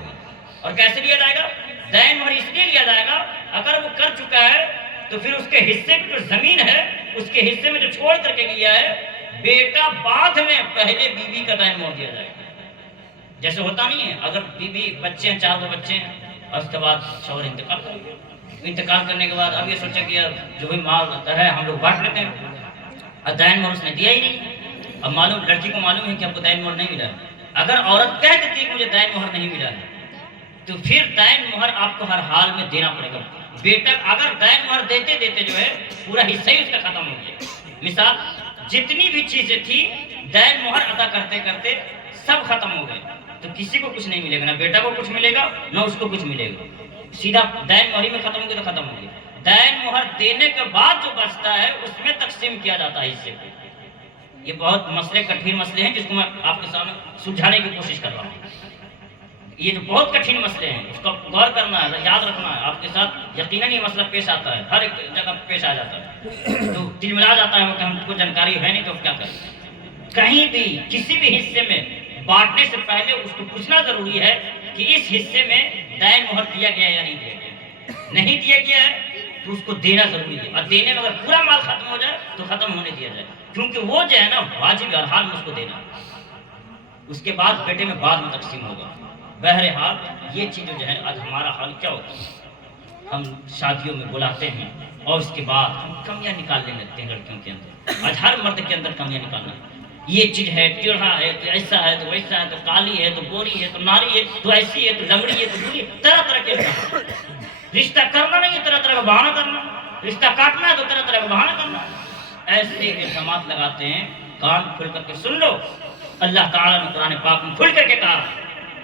اور کیسے لیا جائے گا؟ دائن مہر اس لیے لیا جائے گا، اگر وہ کر چکا ہے تو پھر اس کے حصے کی جو زمین ہے، اس کے حصے میں جو چھوڑ کر کے گیا ہے، بیٹا بعد میں پہلے بیوی کا دائن مہر دیا جائے گا۔ جیسے ہوتا نہیں ہے اگر بیوی بچے ہیں، 4 بچے ہیں، اور اس کے بعد شوہر انتقال کر گیا، انتقال کرنے کے بعد اب یہ سوچا کہ جو بھی مال ہے ہم لوگ بانٹ لیتے ہیں، اور دائن مہر اس نے دیا ہی نہیں۔ اب معلوم لڑکی کو معلوم ہے کہ آپ کو دائن مہر نہیں ملا ہے، اگر عورت کہہ دیتی ہے کہ مجھے دائن مہر نہیں ملا ہے تو پھر دائن مہر آپ کو ہر حال میں دینا پڑے گا۔ بیٹا اگر دائن مہر دیتے دیتے جو ہے پورا حصہ ہی اس کا ختم ہو گیا، مثال جتنی بھی چیزیں تھی دائن مہر ادا کرتے کرتے سب ختم ہو گئے، تو کسی کو کچھ نہیں ملے گا، نہ بیٹا کو کچھ ملے گا نہ اس کو کچھ ملے گا، سیدھا دائن مہر میں ختم ہو گیا تو ختم ہو گیا۔ دائن مہر دینے کے بعد جو بچتا ہے اس میں تقسیم کیا جاتا ہے حصے کو۔ یہ بہت مسئلے کٹھن مسئلے ہیں جس کو میں آپ کے سامنے سلجھانے کی کوشش کر رہا ہوں۔ یہ جو بہت کٹھن مسئلے ہیں اس کو غور کرنا ہے، یاد رکھنا ہے، آپ کے ساتھ یقیناً یہ مسئلہ پیش آتا ہے، ہر ایک جگہ پیش آ جاتا ہے، تو دل ملا جاتا ہے کہ ہم کو جانکاری ہے نہیں تو کیا کریں۔ کہیں بھی کسی بھی حصے میں بانٹنے سے پہلے اس کو پوچھنا ضروری ہے کہ اس حصے میں دائن مہر دیا گیا یا نہیں دیا گیا، نہیں دیا گیا ہے تو اس کو دینا ضروری ہے، اور دینے میں اگر پورا مال ختم ہو جائے تو ختم ہونے دیا جائے، کیونکہ وہ جو ہے نا واجب ہر حال میں اس کو دینا، اس کے بعد بیٹے میں بعد میں تقسیم ہوگا۔ بہرحال یہ چیزیں جو ہے آج ہمارا حال کیا ہوتا ہے، ہم شادیوں میں بلاتے ہیں اور اس کے بعد ہم کمیاں نکالنے لگتے ہیں لڑکیوں کے اندر۔ آج ہر مرد کے اندر کمیاں نکالنا، یہ چیز ہے، ٹیڑھا ہے تو ایسا ہے تو ویسا ہے، تو کالی ہے تو گوری ہے تو ناری ہے تو ایسی ہے تو لنگڑی ہے تو بوڑھی ہے، طرح طرح کے رشتہ کرنا نہیں ہے، طرح طرح کا بہانہ کرنا، رشتہ کاٹنا ہے تو طرح طرح کا بہانہ کرنا، ایسے الزامات لگاتے ہیں۔ کان کھل کر کے سن لو، اللہ تعالیٰ نے قرآن پاک میں کھل کر کے کہا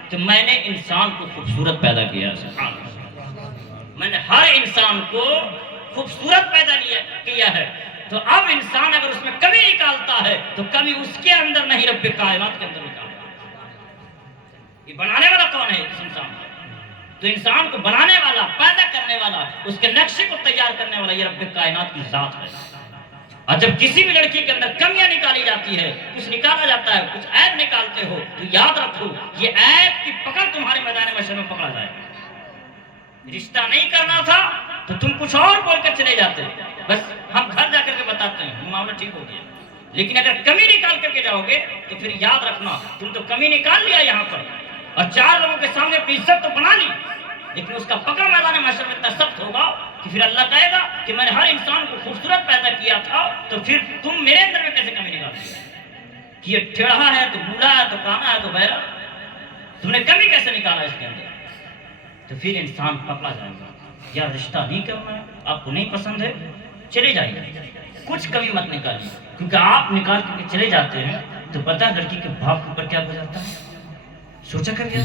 کہ میں نے انسان کو خوبصورت پیدا کیا، سبحان اللہ، میں نے ہر انسان کو خوبصورت پیدا کیا ہے، تو اب انسان اگر اس میں کمی نکالتا ہے تو کمی اس کے اندر نہیں رب کائنات کے اندر نکالتا ہے۔ یہ بنانے والا کون ہے؟ اس انسان کو، تو انسان کو بنانے والا، پیدا کرنے والا، اس کے نقشے کو تیار کرنے والا یہ رب کائنات کی ذات ہے۔ اور جب کسی بھی لڑکی کے اندر کمیاں نکالی جاتی ہے، کچھ نکالا جاتا ہے، کچھ عیب نکالتے ہو، تو یاد رکھو یہ عیب کی پکڑ تمہارے میدان محشر میں پکڑا جائے گا۔ رشتہ نہیں کرنا تھا تو تم کچھ اور بول کر چلے جاتے، بس ہم گھر جا کر کے بتاتے ہیں معاملہ ٹھیک ہو گیا، لیکن اگر کمی نکال کر کے جاؤ گے تو پھر یاد رکھنا تم تو کمی نکال لیا یہاں پر، اور 4 لوگوں کے سامنے اپنی عزت تو بنا لی، لیکن اس کا پکڑ میدان محشر میں اتنا سخت ہوگا کہ پھر اللہ کہے گا کہ میں نے ہر انسان کو خوبصورت پیدا کیا تھا، تو پھر تم میرے اندر میں کیسے کمی نکال دیا کہ یہ ٹیڑھا ہے تو بوڑھا ہے تو کانا ہے تو بہرا، تم نے کمی کیسے نکالا اس کے اندر؟ تو پھر انسان پکڑا جائے گا، یا رشتہ نہیں کرنا ہے، آپ کو نہیں پسند ہے، چلے جائیے، کچھ کمی مت نکالیے، کیونکہ آپ نکال کے چلے جاتے ہیں تو پتہ لڑکی کے باپ کے اوپر کیا گزرتا ہے، سوچا کبھی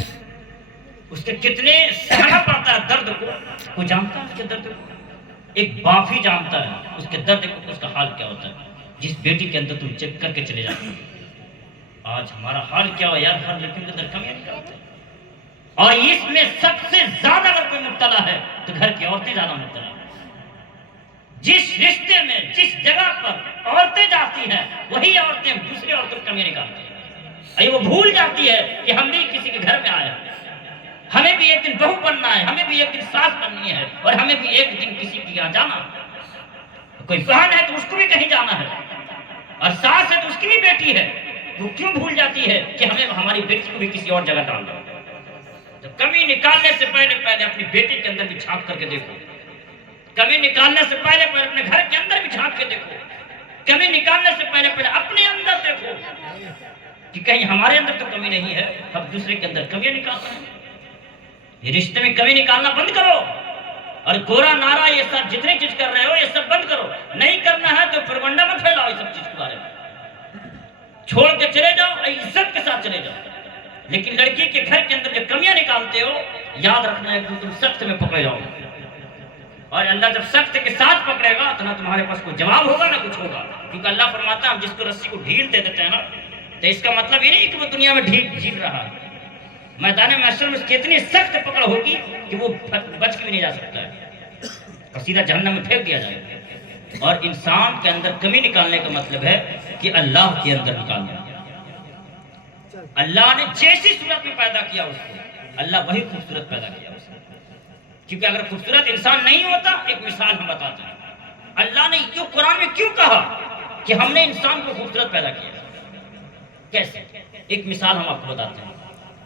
اس کے کتنے سہنا پڑتا ہے درد کو، کوئی جانتا ہے اس کے درد کو؟ ایک باپ ہی جانتا ہے اس کے درد کو، اس کا حال کیا ہوتا ہے۔ جس بیٹی کے اندر تم چیک کر کے چلے جاتے ہو. آج ہمارا حال کیا ہو یار، ہر لڑکیوں کے اندر کمیاں نکالتے ہیں. اور اس میں سب سے زیادہ اگر کوئی مبتلا ہے تو گھر کی عورتیں زیادہ مبتلا ہیں. جس رشتے میں جس جگہ پر عورتیں جاتی ہیں وہی عورتیں دوسری عورتوں کی کمیاں نکالتی ہیں. وہ بھول جاتی ہے کہ ہم بھی کسی کے گھر میں آئے ہیں، ہمیں بھی ایک دن بہو بننا ہے، ہمیں بھی ایک دن ساس بننی ہے، اور ہمیں بھی ایک دن کسی کے یہاں جانا ہے. کوئی بہن ہے تو اس کو بھی کہیں جانا ہے، اور ساس ہے تو اس کی بھی بیٹی ہے. وہ کیوں بھول جاتی ہے کہ ہمیں ہماری بیٹی کو بھی کسی اور جگہ ڈالنا ہے؟ تو کمی نکالنے سے پہلے اپنی بیٹی کے اندر بھی جھانک کر کے دیکھو. کمی نکالنے سے پہلے اپنے گھر کے اندر بھی جھانک کے دیکھو. کمی نکالنے سے پہلے اپنے اندر دیکھو کہ کہیں ہمارے اندر تو کمی نہیں ہے، ہم دوسرے کے اندر کمیاں نکالتے ہیں. یہ رشتے میں کمی نکالنا بند کرو، اور گورا نارا یہ سب جتنی چیز کر رہے ہو یہ سب بند کرو. نہیں کرنا ہے تو پروگنڈا میں پھیلاؤ یہ سب چیز کے بارے میں، چھوڑ کے چلے جاؤ، عزت کے ساتھ چلے جاؤ. لیکن لڑکی کے گھر کے اندر جو کمیاں نکالتے ہو، یاد رکھنا ہے کہ تم سخت میں پکڑے جاؤ گے. اور اللہ جب سخت کے ساتھ پکڑے گا تو نہ تمہارے پاس کوئی جواب ہوگا نہ کچھ ہوگا. کیونکہ اللہ فرماتا ہے ہم جس کو رسی کو ڈھیل دے دیتے ہیں نا، تو اس کا مطلب یہ نہیں کہ وہ دنیا میں ڈھیل رہا ہے. میدان محشر میں اس کی اتنی سخت پکڑ ہوگی کہ وہ بچ کے بھی نہیں جا سکتا ہے اور سیدھا جہنم میں پھینک دیا جائے گا. اور انسان کے اندر کمی نکالنے کا مطلب ہے کہ اللہ کے اندر نکالنا. اللہ نے جیسی صورت میں پیدا کیا اس کو، اللہ وہی خوبصورت پیدا کیا اس کو. کیونکہ اگر خوبصورت انسان نہیں ہوتا، ایک مثال ہم بتاتے ہیں، اللہ نے کیوں قرآن میں کیوں کہا کہ ہم نے انسان کو خوبصورت پیدا کیا؟ کیسے؟ ایک مثال ہم آپ کو بتاتے ہیں.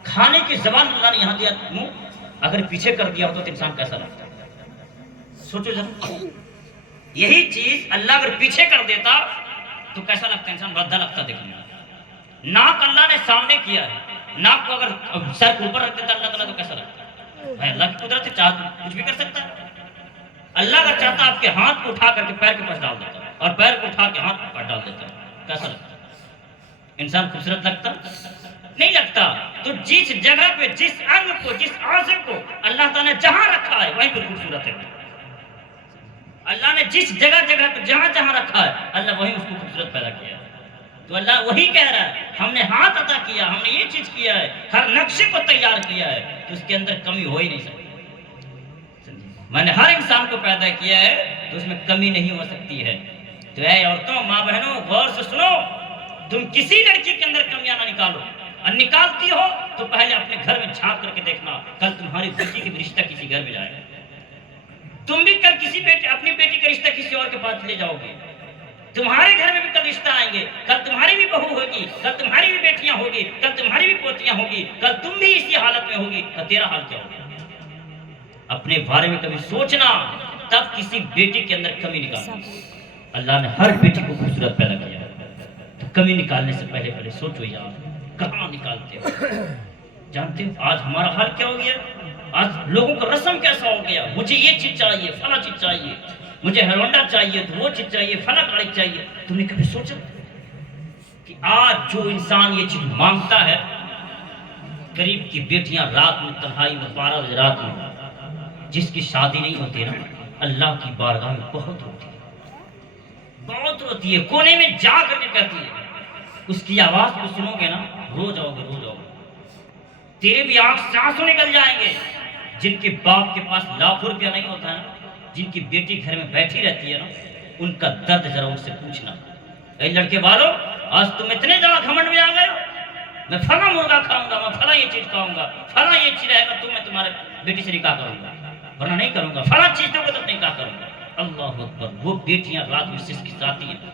کھانے کی زبان اللہ نے یہاں دیا منہ، اگر پیچھے کر دیا ہوتا تو انسان کیسا لگتا ہے؟ سوچو ذرا. یہی چیز اللہ اگر پیچھے کر دیتا تو کیسا لگتا؟ انسان بھدا لگتا دیکھنے میں. ناک اللہ نے سامنے کیا ہے، ناک کو اگر سر کے اوپر رکھ دیتا اللہ تعالیٰ تو کیسا لگتا؟ بھائی اللہ کی قدرت سے چاہتا کچھ بھی کر سکتا ہے. اللہ کا چاہتا آپ کے ہاتھ کو اٹھا کر کے پیر کے پاس ڈال دیتا ہے، اور پیر کو اٹھا کے ہاتھ پر ڈال دیتا ہے. کیسا لگتا؟ انسان خوبصورت لگتا نہیں لگتا. تو جس جگہ پہ جس انگ کو جس عضو کو اللہ تعالیٰ نے جہاں رکھا ہے وہیں پہ خوبصورت ہے. اللہ نے جس جگہ پہ جہاں رکھا ہے اللہ وہیں اس کو خوبصورت پیدا کیا ہے. تو اللہ وہی کہہ رہا ہے ہم نے ہاتھ عطا کیا، ہم نے یہ چیز کیا ہے، ہر نقشے کو تیار کیا ہے، تو اس کے اندر کمی ہو ہی نہیں سکتی. میں نے ہر انسان کو پیدا کیا ہے تو اس میں کمی نہیں ہو سکتی ہے. تو اے عورتوں، ماں بہنوں، غور سے سنو. تم کسی لڑکی کے اندر کمیاں نہ نکالو، اور نکالتی ہو تو پہلے اپنے گھر میں جھانک کر کے دیکھنا. کل تمہاری بیٹی کی رشتہ کسی گھر میں جائے گا، تم بھی کل اپنی بیٹی کا رشتہ کسی اور کے پاس لے جاؤ گے. تمہارے گھر میں بھی کل رشتہ آئیں گے، کل تمہاری بھی بہو ہوگی، کل تمہاری بھی بیٹیاں ہوگی، کل تمہاری بھی پوتیاں ہوگی، کل تم بھی اسی حالت میں ہوگی، تو تیرا حال کیا ہوگا؟ اپنے بارے میں کبھی سوچنا، تب کسی بیٹی کے اندر کمی نکالنا. اللہ نے ہر بیٹی کو خوبصورت پیدا کیا، تو کمی نکالنے سے پہلے سوچو یار کہاں نکالتے ہو. جانتے ہو آج ہمارا حال کیا ہو گیا؟ آج لوگوں کا رسم کیسا ہو گیا؟ مجھے یہ چیز چاہیے، فلاں چیز چاہیے، مجھے ہیرونڈا چاہیے، تو وہ چیز چاہیے، فلاں گاڑی چاہیے. تم نے کبھی سوچا کہ آج جو انسان یہ چیز مانگتا ہے، غریب کی بیٹیاں رات میں تنہائی میں 12 بجے رات میں جس کی شادی نہیں ہوتی نا، اللہ کی بارگاہ میں بہت روتی ہے، بہت روتی ہے، کونے میں جا کر کے کہتی ہے. اس کی آواز کو سنو گے نا، رو جاؤ گے، رو جاؤ گے. تیرے بھی آنکھ سے آنسو نکل جائیں گے. جن کے باپ کے پاس لاکھوں روپیہ نہیں ہوتا ہے، جن کی بیٹی گھر میں بیٹھی رہتی ہے نا، ان کا درد ذرا ان سے پوچھنا. اے لڑکے والوں، آج تم اتنے زیادہ گھمنڈ میں آ گئے ہو، میں فلاں مرغا کھاؤں گا، میں فلاں یہ چیز کھاؤں گا، فلاں یہ چیز رہے گا تو میں تمہارے بیٹی سے نکاح کروں گا، ورنہ نہیں کروں گا، فلاں چیز دو گے تو نکاح کروں گا. اللہ اکبر. وہ بیٹیاں رات میں سسکساتی ہیں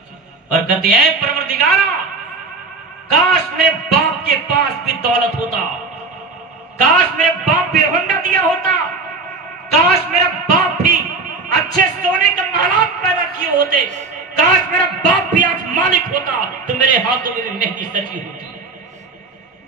اور کہتے ہیں اے پروردگارا، کاش میرے باپ کے پاس بھی دولت ہوتا، کاش میرے باپ بھی ہونڈا دیا ہوتا، کاش میرا باپ بھی اچھے سونے کے مالات پیدا کیے ہوتے، کاش میرا باپ بھی آج مالک ہوتا تو میرے ہاتھوں میں بھی مہندی سجی ہوتی،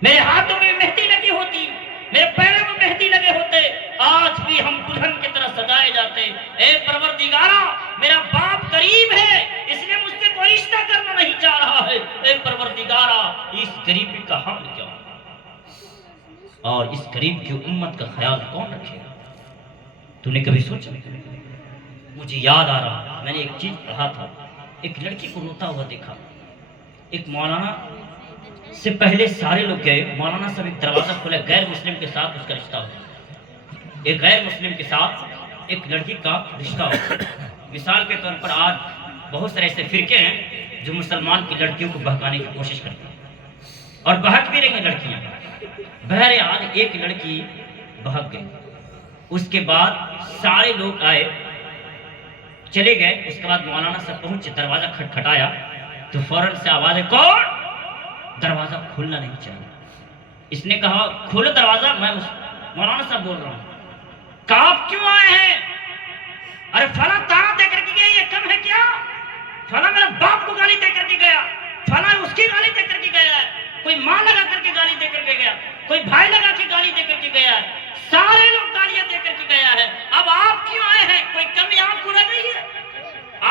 میرے ہاتھوں میں مہندی لگی ہوتی، میرے پیروں میں مہندی لگے ہوتے، آج بھی ہم دلہن کی طرح سجائے جاتے. اے پروردگارا، میرا باپ غریب ہے، اس لیے مجھ سے کوئی رشتہ کرنا نہیں چاہ رہا ہے. اے پروردگارا، اس غریبی کا حال کیا ہوگا اور اس غریب کی امت کا خیال کون رکھے گا؟ تو نے کبھی سوچا؟ مجھے یاد آ رہا، میں نے ایک چیز پڑھا تھا ایک لڑکی کو روتا ہوا دیکھا. ایک مولانا سے پہلے سارے لوگ گئے, مولانا صاحب ایک دروازہ کھولے, غیر مسلم کے ساتھ اس کا رشتہ ہوا. ایک غیر مسلم کے ساتھ ایک لڑکی کا رشتہ ہوا. مثال کے طور پر آج بہت سارے ایسے فرقے ہیں جو مسلمان کی لڑکیوں کو بہکانے کی کوشش کرتے ہیں اور بہک بھی رہی ہیں لڑکیاں. بہرحال ایک لڑکی بہک گئی, اس کے بعد سارے لوگ آئے چلے گئے. اس کے بعد مولانا صاحب پہنچے, دروازہ کھٹکھٹایا تو فوراً سے آواز ہے, کون؟ دروازہ کھولنا نہیں چاہیے. اس نے کہا کھولو دروازہ, میں مولانا صاحب بول رہا ہوں. کہا آپ کیوں آئے ہیں؟ ارے فلاں تانا دے کر کے گیا, یہ کم ہے کیا؟ فلاں میرے باپ کو گالی دے کر کے گیا, فلاں اس کی گالی دے کر کے گیا ہے, کوئی ماں لگا کر کے گالی دے کر کے گیا, کوئی بھائی لگا کے گالی دے کر کے گیا ہے, سارے لوگ گالیاں دے کر کے گیا ہے. اب آپ کیوں آئے ہیں؟ کوئی کمی آپ کو لگ رہی ہے؟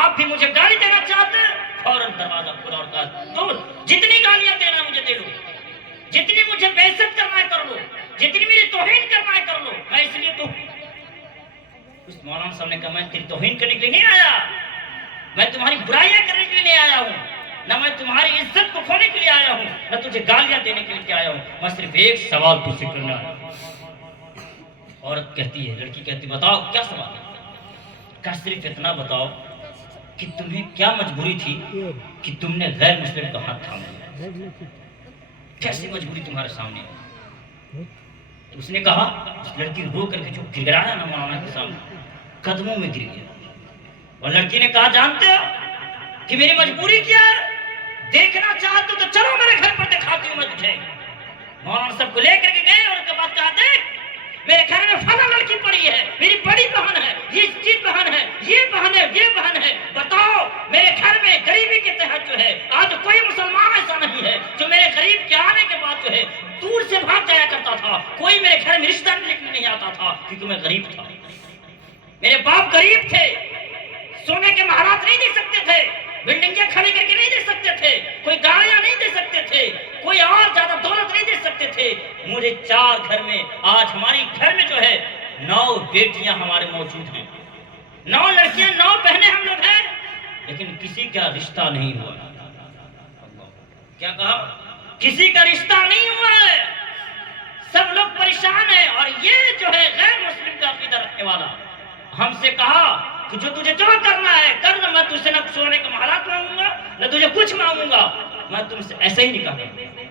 آپ بھی مجھے گالی دینا چاہتے ہیں؟ فوراً دروازہ کھولا اور کہا تو جتنی گالیاں دینا مجھے دے لو, جتنی مجھے بے عزت کرنا ہے کر لو, جتنی میری توہین کرنا ہے کر لو. میں اس لیے تو اس مولانا صاحب نے کہا میں تیری توہین کرنے کے لیے نہیں آیا, میں تمہاری برائیاں کرنے کے لیے نہیں آیا ہوں, نہ میں تمہاری عزت کو کھونے کے لیے آیا ہوں, نہ تجھے گالیاں دینے کے لیے آیا ہوں. میں صرف ایک سوال تجھ سے کرنا ہے. عورت کہتی ہے, لڑکی کہتی بتاؤ کیا سوال ہے؟ کہا صرف اتنا بتاؤ کہ تمہیں کیا مجبوری تھی کہ تم نے غیر مسلم کا ہاتھ تھاما؟ کیسی مجبوری تمہارے سامنے؟ اس نے کہا, اس لڑکی رو کر کے جو گڑگڑایا نا مولانا کے سامنے, قدموں میں گر گیا. اور لڑکی نے کہا جانتے ہو کہ میری مجبوری کیا ہے؟ دیکھنا چاہتے تو چلو میرے گھر پر دکھاتی ہوں میں تجھے. مولانا سب کو لے کر کے گئے اور اس کے بعد کہا دیکھ میرے گھر میں فلاں لڑکی پڑی ہے, میری بڑی بہن ہے, یہ چیز بہن ہے, یہ بہن ہے, یہ بہن ہے. بتاؤ میرے گھر میں غریبی کے تحت جو ہے آج کوئی مسلمان ایسا نہیں ہے جو میرے غریب کے آنے کے بعد جو ہے دور سے بھاگ جایا کرتا تھا. کوئی میرے گھر میں رشتہ لکھنے نہیں آتا تھا کیونکہ میں غریب تھا. میرے باپ غریب تھے, سونے کے مہارات نہیں دے سکتے تھے, بلڈنگیں کھڑے کر کے نہیں دے سکتے تھے, کوئی گاڑیاں نہیں دے سکتے تھے, کوئی اور زیادہ دولت نہیں دے سکتے تھے. مجھے 4 گھر میں, آج ہماری گھر میں جو ہے 9 بیٹیاں ہمارے موجود ہیں, 9 لڑکیاں, 9 بہنیں ہم لوگ ہیں, لیکن کسی کا رشتہ نہیں ہوا. کیا کہا؟ کسی کا رشتہ نہیں ہوا ہے, سب لوگ پریشان ہیں. اور یہ جو ہے غیر مسلم کا عقیدہ رکھنے والا ہم سے کہا کہ جو تجھے جو کرنا ہے کرنا, میں تجھ سے نہ سونے کے مہارات مانگوں گا نہ تجھے کچھ مانگوں گا, میں تم سے ایسا ہی نکاح کروں گا,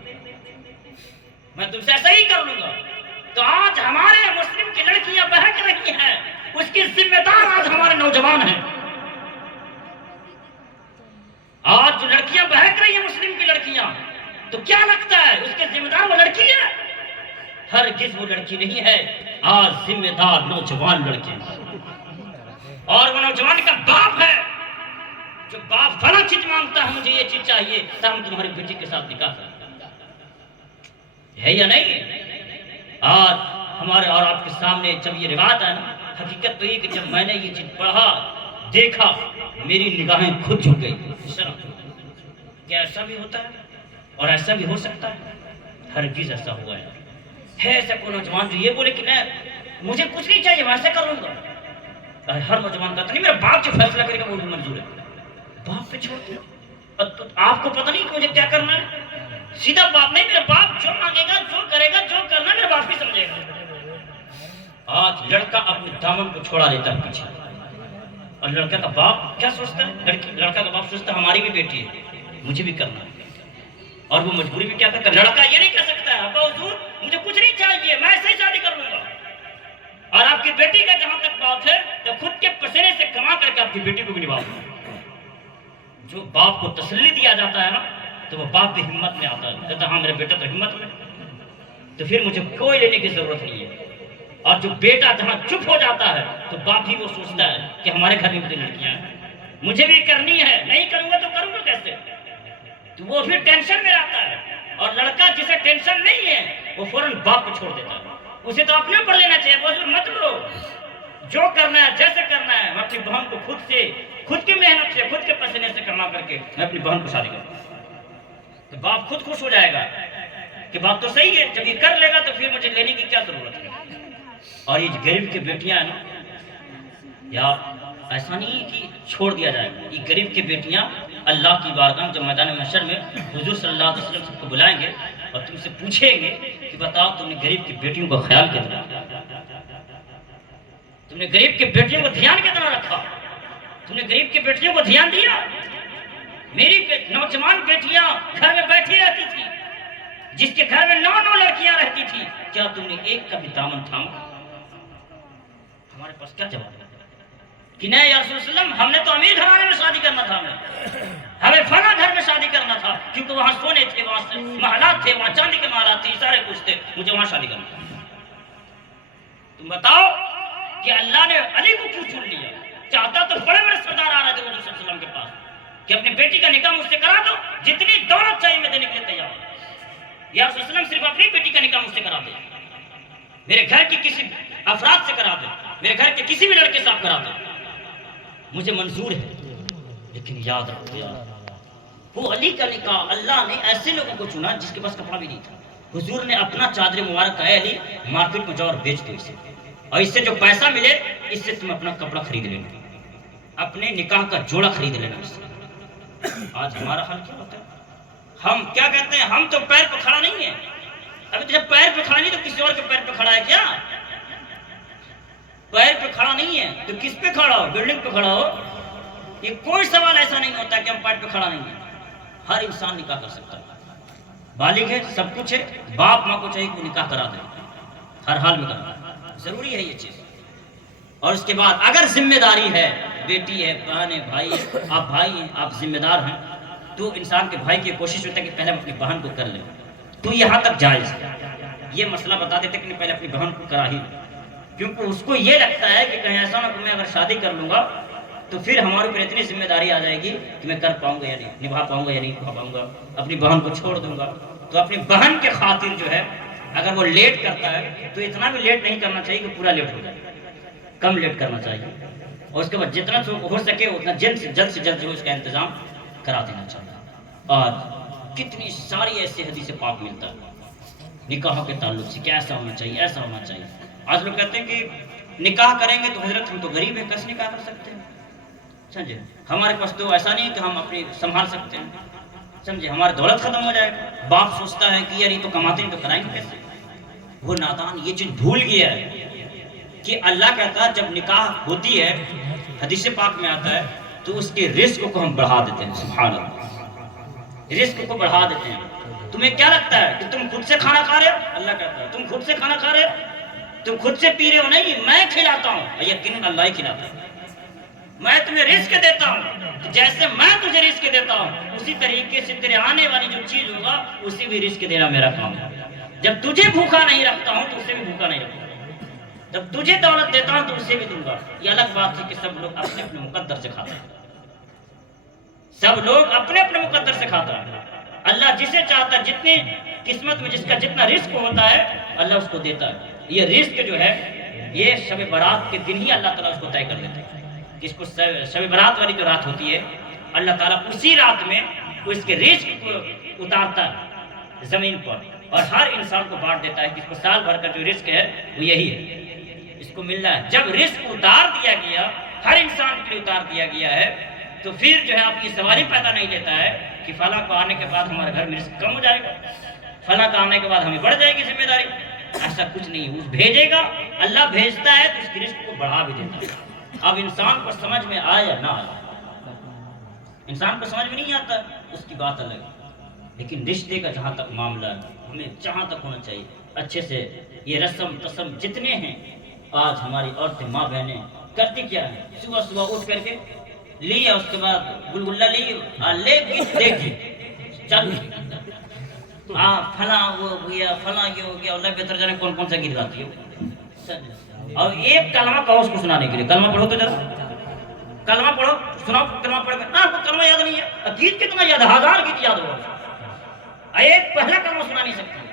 میں تم سے ایسا ہی کر لوں گا. تو آج ہمارے مسلم کی لڑکیاں بہک رہی ہیں, اس کی ذمہ دار آج ہمارے نوجوان ہیں. آج جو لڑکیاں بہک رہی ہیں مسلم کی لڑکیاں, تو کیا لگتا ہے اس کے ذمہ دار وہ لڑکی ہے؟ ہرگز وہ لڑکی نہیں ہے. آج ذمہ دار نوجوان لڑکے ہیں, اور وہ نوجوان کا باپ ہے جو باپ فلاں چیز مانگتا ہے, مجھے یہ چیز چاہیے تب ہم تمہاری بیٹی کے ساتھ نکاح کریں, ہے یا نہیں؟ آج ہمارے اور آپ کے سامنے جب یہ روایت ہے نا, حقیقت تو یہ کہ جب میں نے یہ چیز پڑھا دیکھا میری نگاہیں خود جھک گئی. کیا ایسا بھی ہوتا ہے اور ایسا بھی ہو سکتا ہے؟ ہرگز ایسا ہوا ہے ایسا کوئی نوجوان جو یہ بولے کہ میں مجھے کچھ نہیں چاہیے میں ایسا کر لوں گا. ہر نوجوان کہتا نہیں میرا باپ جو فیصلہ کرے گا وہ بھی منظور ہے, باپ پہ چھوڑ دیا. آپ کو پتہ نہیں کہ مجھے کیا کرنا ہے, سیدھا باپ نہیں, میرا باپ جو مانگے گا جو کرے گا جو کرنا میرا باپ ہی سمجھے گا. آج لڑکا اپنے دامن کو چھوڑا دیتا ہے پیچھے, اور لڑکا کا باپ کیا سوچتا ہے؟ لڑکا کا باپ سوچتا ہے ہماری بھی بیٹی ہے مجھے بھی کرنا ہے. اور وہ مجبوری میں کیا کرتا ہے, لڑکا یہ نہیں کہہ سکتا ہے ابا حضور مجھے کچھ نہیں چاہیے میں ایسے ہی شادی کر لوں گا. اور آپ کی بیٹی کا جہاں تک بات ہے تو خود کے پسینے سے کما کر کے آپ کی بیٹی کو بھی نبھاؤ. جو باپ کو تسلی دیا جاتا ہے نا تو وہ باپ بھی ہمت میں آتا ہے, کہتا ہاں میرا بیٹا تو ہمت میں, تو پھر مجھے کوئی لینے کی ضرورت نہیں ہے. اور جو بیٹا جہاں چپ ہو جاتا ہے تو باپ ہی وہ سوچتا ہے کہ ہمارے گھر میں بھی لڑکیاں ہیں, مجھے بھی کرنی ہے, نہیں کروں گا تو کروں گا کیسے, تو وہ پھر ٹینشن میں رہتا ہے. اور لڑکا جسے ٹینشن نہیں ہے وہ فوراً باپ کو چھوڑ دیتا ہے, اسے تو اپنے اوپر لینا چاہیے. وہ مت لو, جو کرنا ہے جیسے کرنا ہے, میں اپنی بہن کو خود کی محنت سے خود کے پسینے سے کما کر کے میں اپنی بہن کو شادی کروں, تو باپ خود خوش ہو جائے گا کہ بات تو صحیح ہے, جب یہ کر لے گا تو پھر مجھے لینے کی کیا ضرورت ہے. اور یہ غریب کی بیٹیاں ہیں نا, یا ایسا نہیں ہے کہ چھوڑ دیا جائے گا, یہ غریب کی بیٹیاں اللہ کی بارگاہ جب میدان محشر میں حضور صلی اللہ علیہ وسلم سب کو بلائیں گے اور تم سے پوچھیں گے کہ بتاؤ تم نے غریب کی بیٹیوں کا خیال کتنا، تم نے غریب کی بیٹیوں کو دھیان کتنا رکھا، تم نے غریب کی بیٹیوں کو دھیان دیا؟ میری نوجوان بیٹیاں گھر میں بیٹھی رہتی تھی، جس کے گھر میں 9 لڑکیاں رہتی تھی، کیا تم نے ایک کا بھی دامن تھاما؟ ہمارے پاس کیا جواب ہے کہ نہیں یا رسول اللہ، ہم نے تو امیر گھرانے میں شادی کرنا تھا، ہمیں فلاں گھر میں شادی کرنا تھا، کیونکہ وہاں سونے تھے، وہاں محلات تھے، وہاں چاندی کے محلات تھے، سارے کچھ تھے، مجھے وہاں شادی کرنا تھا۔ تم بتاؤ کہ اللہ نے علی کو کیوں چن لیا؟ چاہتا تو بڑے بڑے سردار آ رہے تھے حضور صلی اللہ علیہ وسلم کے پاس کہ اپنی بیٹی کا نکاح مجھ سے کرا دو، جتنی دولت چاہیے میں دینے کے لیے تیار ہوں، یا رسول اللہ صرف اپنی بیٹی کا نکاح مجھ سے کرا دے، میرے گھر کی کسی افراد سے کرا دے، میرے گھر کے کسی بھی لڑکے سے آپ کرا دے، مجھے منظور ہے۔ لیکن یاد رکھو یار، وہ علی کا نکاح اللہ نے ایسے لوگوں کو چنا جس کے پاس کپڑا بھی نہیں تھا۔ حضور نے اپنا چادر مبارک کہا علی مارکیٹ میں جاؤ اور بیچ دو اسے، اور اس سے جو پیسہ ملے اس سے تم اپنا کپڑا خرید لینا، اپنے نکاح کا جوڑا خرید لینا اس سے۔ آج ہمارا حال کیا ہوتا ہے؟ ہم کیا کہتے ہیں؟ ہم تو پیر پہ کھڑا نہیں ہے، ابھی تو جب پیر پہ کھڑا نہیں تو کسی اور کے پیر پہ کھڑا ہے کیا؟ پیر پہ کھڑا نہیں ہے تو کس پہ کھڑا ہو؟ بلڈنگ پہ کھڑا ہو؟ یہ کوئی سوال ایسا نہیں ہوتا کہ ہم پیر پہ کھڑا نہیں ہیں۔ ہر انسان نکاح کر سکتا ہے، بالغ ہے، سب کچھ ہے، باپ ماں کو چاہیے کہ وہ نکاح کرا دے، ہر حال میں کرنا ضروری ہے یہ چیز۔ اور اس کے بعد اگر ذمہ داری ہے، بیٹی ہے، بہن ہے، بھائی ہے، آپ بھائی ہیں، آپ ذمہ دار ہیں، تو انسان کے بھائی کی کوشش ہوتا ہے کہ پہلے ہم اپنی بہن کو کر لیں، تو یہاں تک جائز ہے۔ یہ مسئلہ بتا دیتے کہ پہلے اپنی بہن کو کرا ہی لیں، کیونکہ اس کو یہ لگتا ہے کہ کہیں ایسا نہ کہ میں اگر شادی کر لوں گا تو پھر ہمارے اوپر اتنی ذمہ داری آ جائے گی کہ میں کر پاؤں گا یا نہیں، نبھا پاؤں گا یا نہیں نبھا پاؤں گا، اپنی بہن کو چھوڑ دوں گا۔ تو اپنی بہن کے خاطر جو ہے اگر وہ لیٹ کرتا ہے تو اتنا بھی لیٹ نہیں کرنا چاہیے کہ پورا لیٹ ہو جائے، کم لیٹ کرنا چاہیے، اور اس کے بعد جتنا ہو سکے اتنا جلد سے جلد جو اس کا انتظام کرا دینا چاہیے۔ آج کتنی ساری ایسی حدیث پاک ملتا ہے نکاحوں کے تعلق سے کہ ایسا ہونا چاہیے، ایسا ہونا چاہیے۔ آج لوگ کہتے ہیں کہ نکاح کریں گے تو حضرت ہم تو غریب ہیں، کیسے نکاح کر سکتے ہیں؟ سمجھے، ہمارے پاس تو ایسا نہیں کہ ہم اپنی سنبھال سکتے ہیں، سمجھے، ہماری دولت ختم ہو جائے گا۔ باپ سوچتا ہے کہ یار یہ تو کماتے ہیں تو کرائیں گے کیسے؟ وہ نادان یہ چیز بھول گیا ہے کہ اللہ کہتا ہے جب نکاح ہوتی ہے، حدیث پاک میں آتا ہے، تو اس کے رزق کو ہم بڑھا دیتے ہیں۔ سبحان اللہ، رزق کو بڑھا دیتے ہیں۔ تمہیں کیا لگتا ہے کہ تم خود سے کھانا کھا رہے ہو؟ اللہ کہتا ہے تم خود سے کھانا کھا رہے ہو، تم خود سے پی رہے ہو؟ نہیں، میں کھلاتا ہوں، یقیناً اللہ ہی کھلاتا ہے۔ میں تمہیں رزق دیتا ہوں، جیسے میں تجھے رزق دیتا ہوں اسی طریقے سے تیرے آنے والی جو چیز ہوگا اسی بھی رزق دینا میرا کام ہے۔ جب تجھے بھوکا نہیں رکھتا ہوں تو اسے بھی بھوکا نہیں رکھتا، جب تجھے دولت دیتا ہوں تو اسے بھی دوں گا۔ یہ الگ بات ہے کہ سب لوگ اپنے اپنے مقدر سے کھاتے ہیں، سب لوگ اپنے اپنے مقدر سے کھاتا ہے۔ اللہ جسے چاہتا ہے، جتنی قسمت میں جس کا جتنا رزق ہوتا ہے اللہ اس کو دیتا ہے۔ یہ رزق جو ہے یہ شب برات کے دن ہی اللہ تعالیٰ اس کو طے کر دیتا ہے۔ جس کو شب برات والی جو رات ہوتی ہے اللہ تعالیٰ اسی رات میں اس کے رزق کو اتارتا ہے زمین پر، اور ہر انسان کو بانٹ دیتا ہے کہ اس کو سال بھر کا جو رزق ہے وہ یہی ہے، اس کو ملنا ہے۔ جب رزق اتار دیا گیا، ہر انسان کے لیے اتار دیا گیا ہے، تو پھر جو ہے آپ کی سوال ہی پیدا نہیں لیتا ہے کہ فلاں کو آنے کے بعد ہمارے گھر میں رزق کم ہو جائے گا، فلاں کا آنے کے بعد ہمیں بڑھ جائے گی ذمہ داری۔ ایسا کچھ نہیں ہے، وہ بھیجے گا، اللہ بھیجتا ہے تو اس کی رزق کو بڑھا بھی دیتا ہے۔ اب انسان کو سمجھ میں آئے یا نہ آئے، انسان کو سمجھ میں نہیں آتا اس کی بات الگ ہے، لیکن رشتے کا جہاں تک معاملہ ہے ہمیں جہاں تک ہونا چاہیے اچھے سے۔ یہ رسم تسم جتنے ہیں آج ہماری عورتیں ماں بہنیں کرتی کیا ہے، صبح صبح اٹھ کر کے لیا، اس کے بعد گلگلا لے گیت دیکھیے چل ہاں فلاں وہ ہو گیا، فلاں یہ ہو گیا، اللہ بہتر جانے کون کون سا گیت گاتی ہے۔ اور ایک کلمہ کہو اس کو سنانے کے لیے، کلمہ پڑھو تو ذرا، کلمہ پڑھو، سناؤ کلمہ پڑھ کے، کلمہ یاد نہیں ہے، گیت کتنا یاد ہے، 1000 گیت یاد ہو، ایک پہلا کلمہ سنا نہیں سکتی۔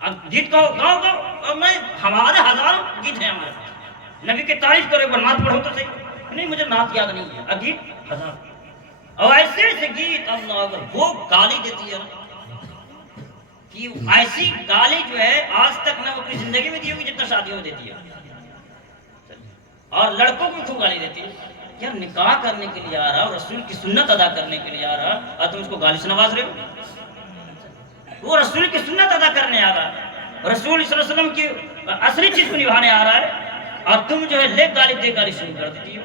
اب گیت کہو، گاؤ گاؤ، اور میں ہمارے 1000 گیت ہیں ہمارے پاس، نبی کی تعریف کرو، ایک بار نعت پڑھو تو صحیح، نہیں مجھے نعت یاد نہیں ہے، گیت 1000، اور ایسے ایسے گیت اللہ اکبر۔ وہ گالی دیتی ہے کہ ایسی گالی جو ہے آج تک نہ وہ اپنی زندگی میں دی ہوگی جتنا شادیوں میں دیتی ہے، اور لڑکوں کو خوب گالی دیتی ہے۔ یار نکاح کرنے کے لیے آ رہا، رسول کی سنت ادا کرنے کے لیے آ رہا، اور تم اس کو گالی سے نواز رہے ہو؟ وہ رسول کی سنت ادا کرنے آ رہا ہے، رسول صلی اللہ علیہ وسلم کی اصلی چیز کو نبھانے آ رہا ہے، اور تم جو ہے لے گالی دے گالی شروع کر دیتی ہو۔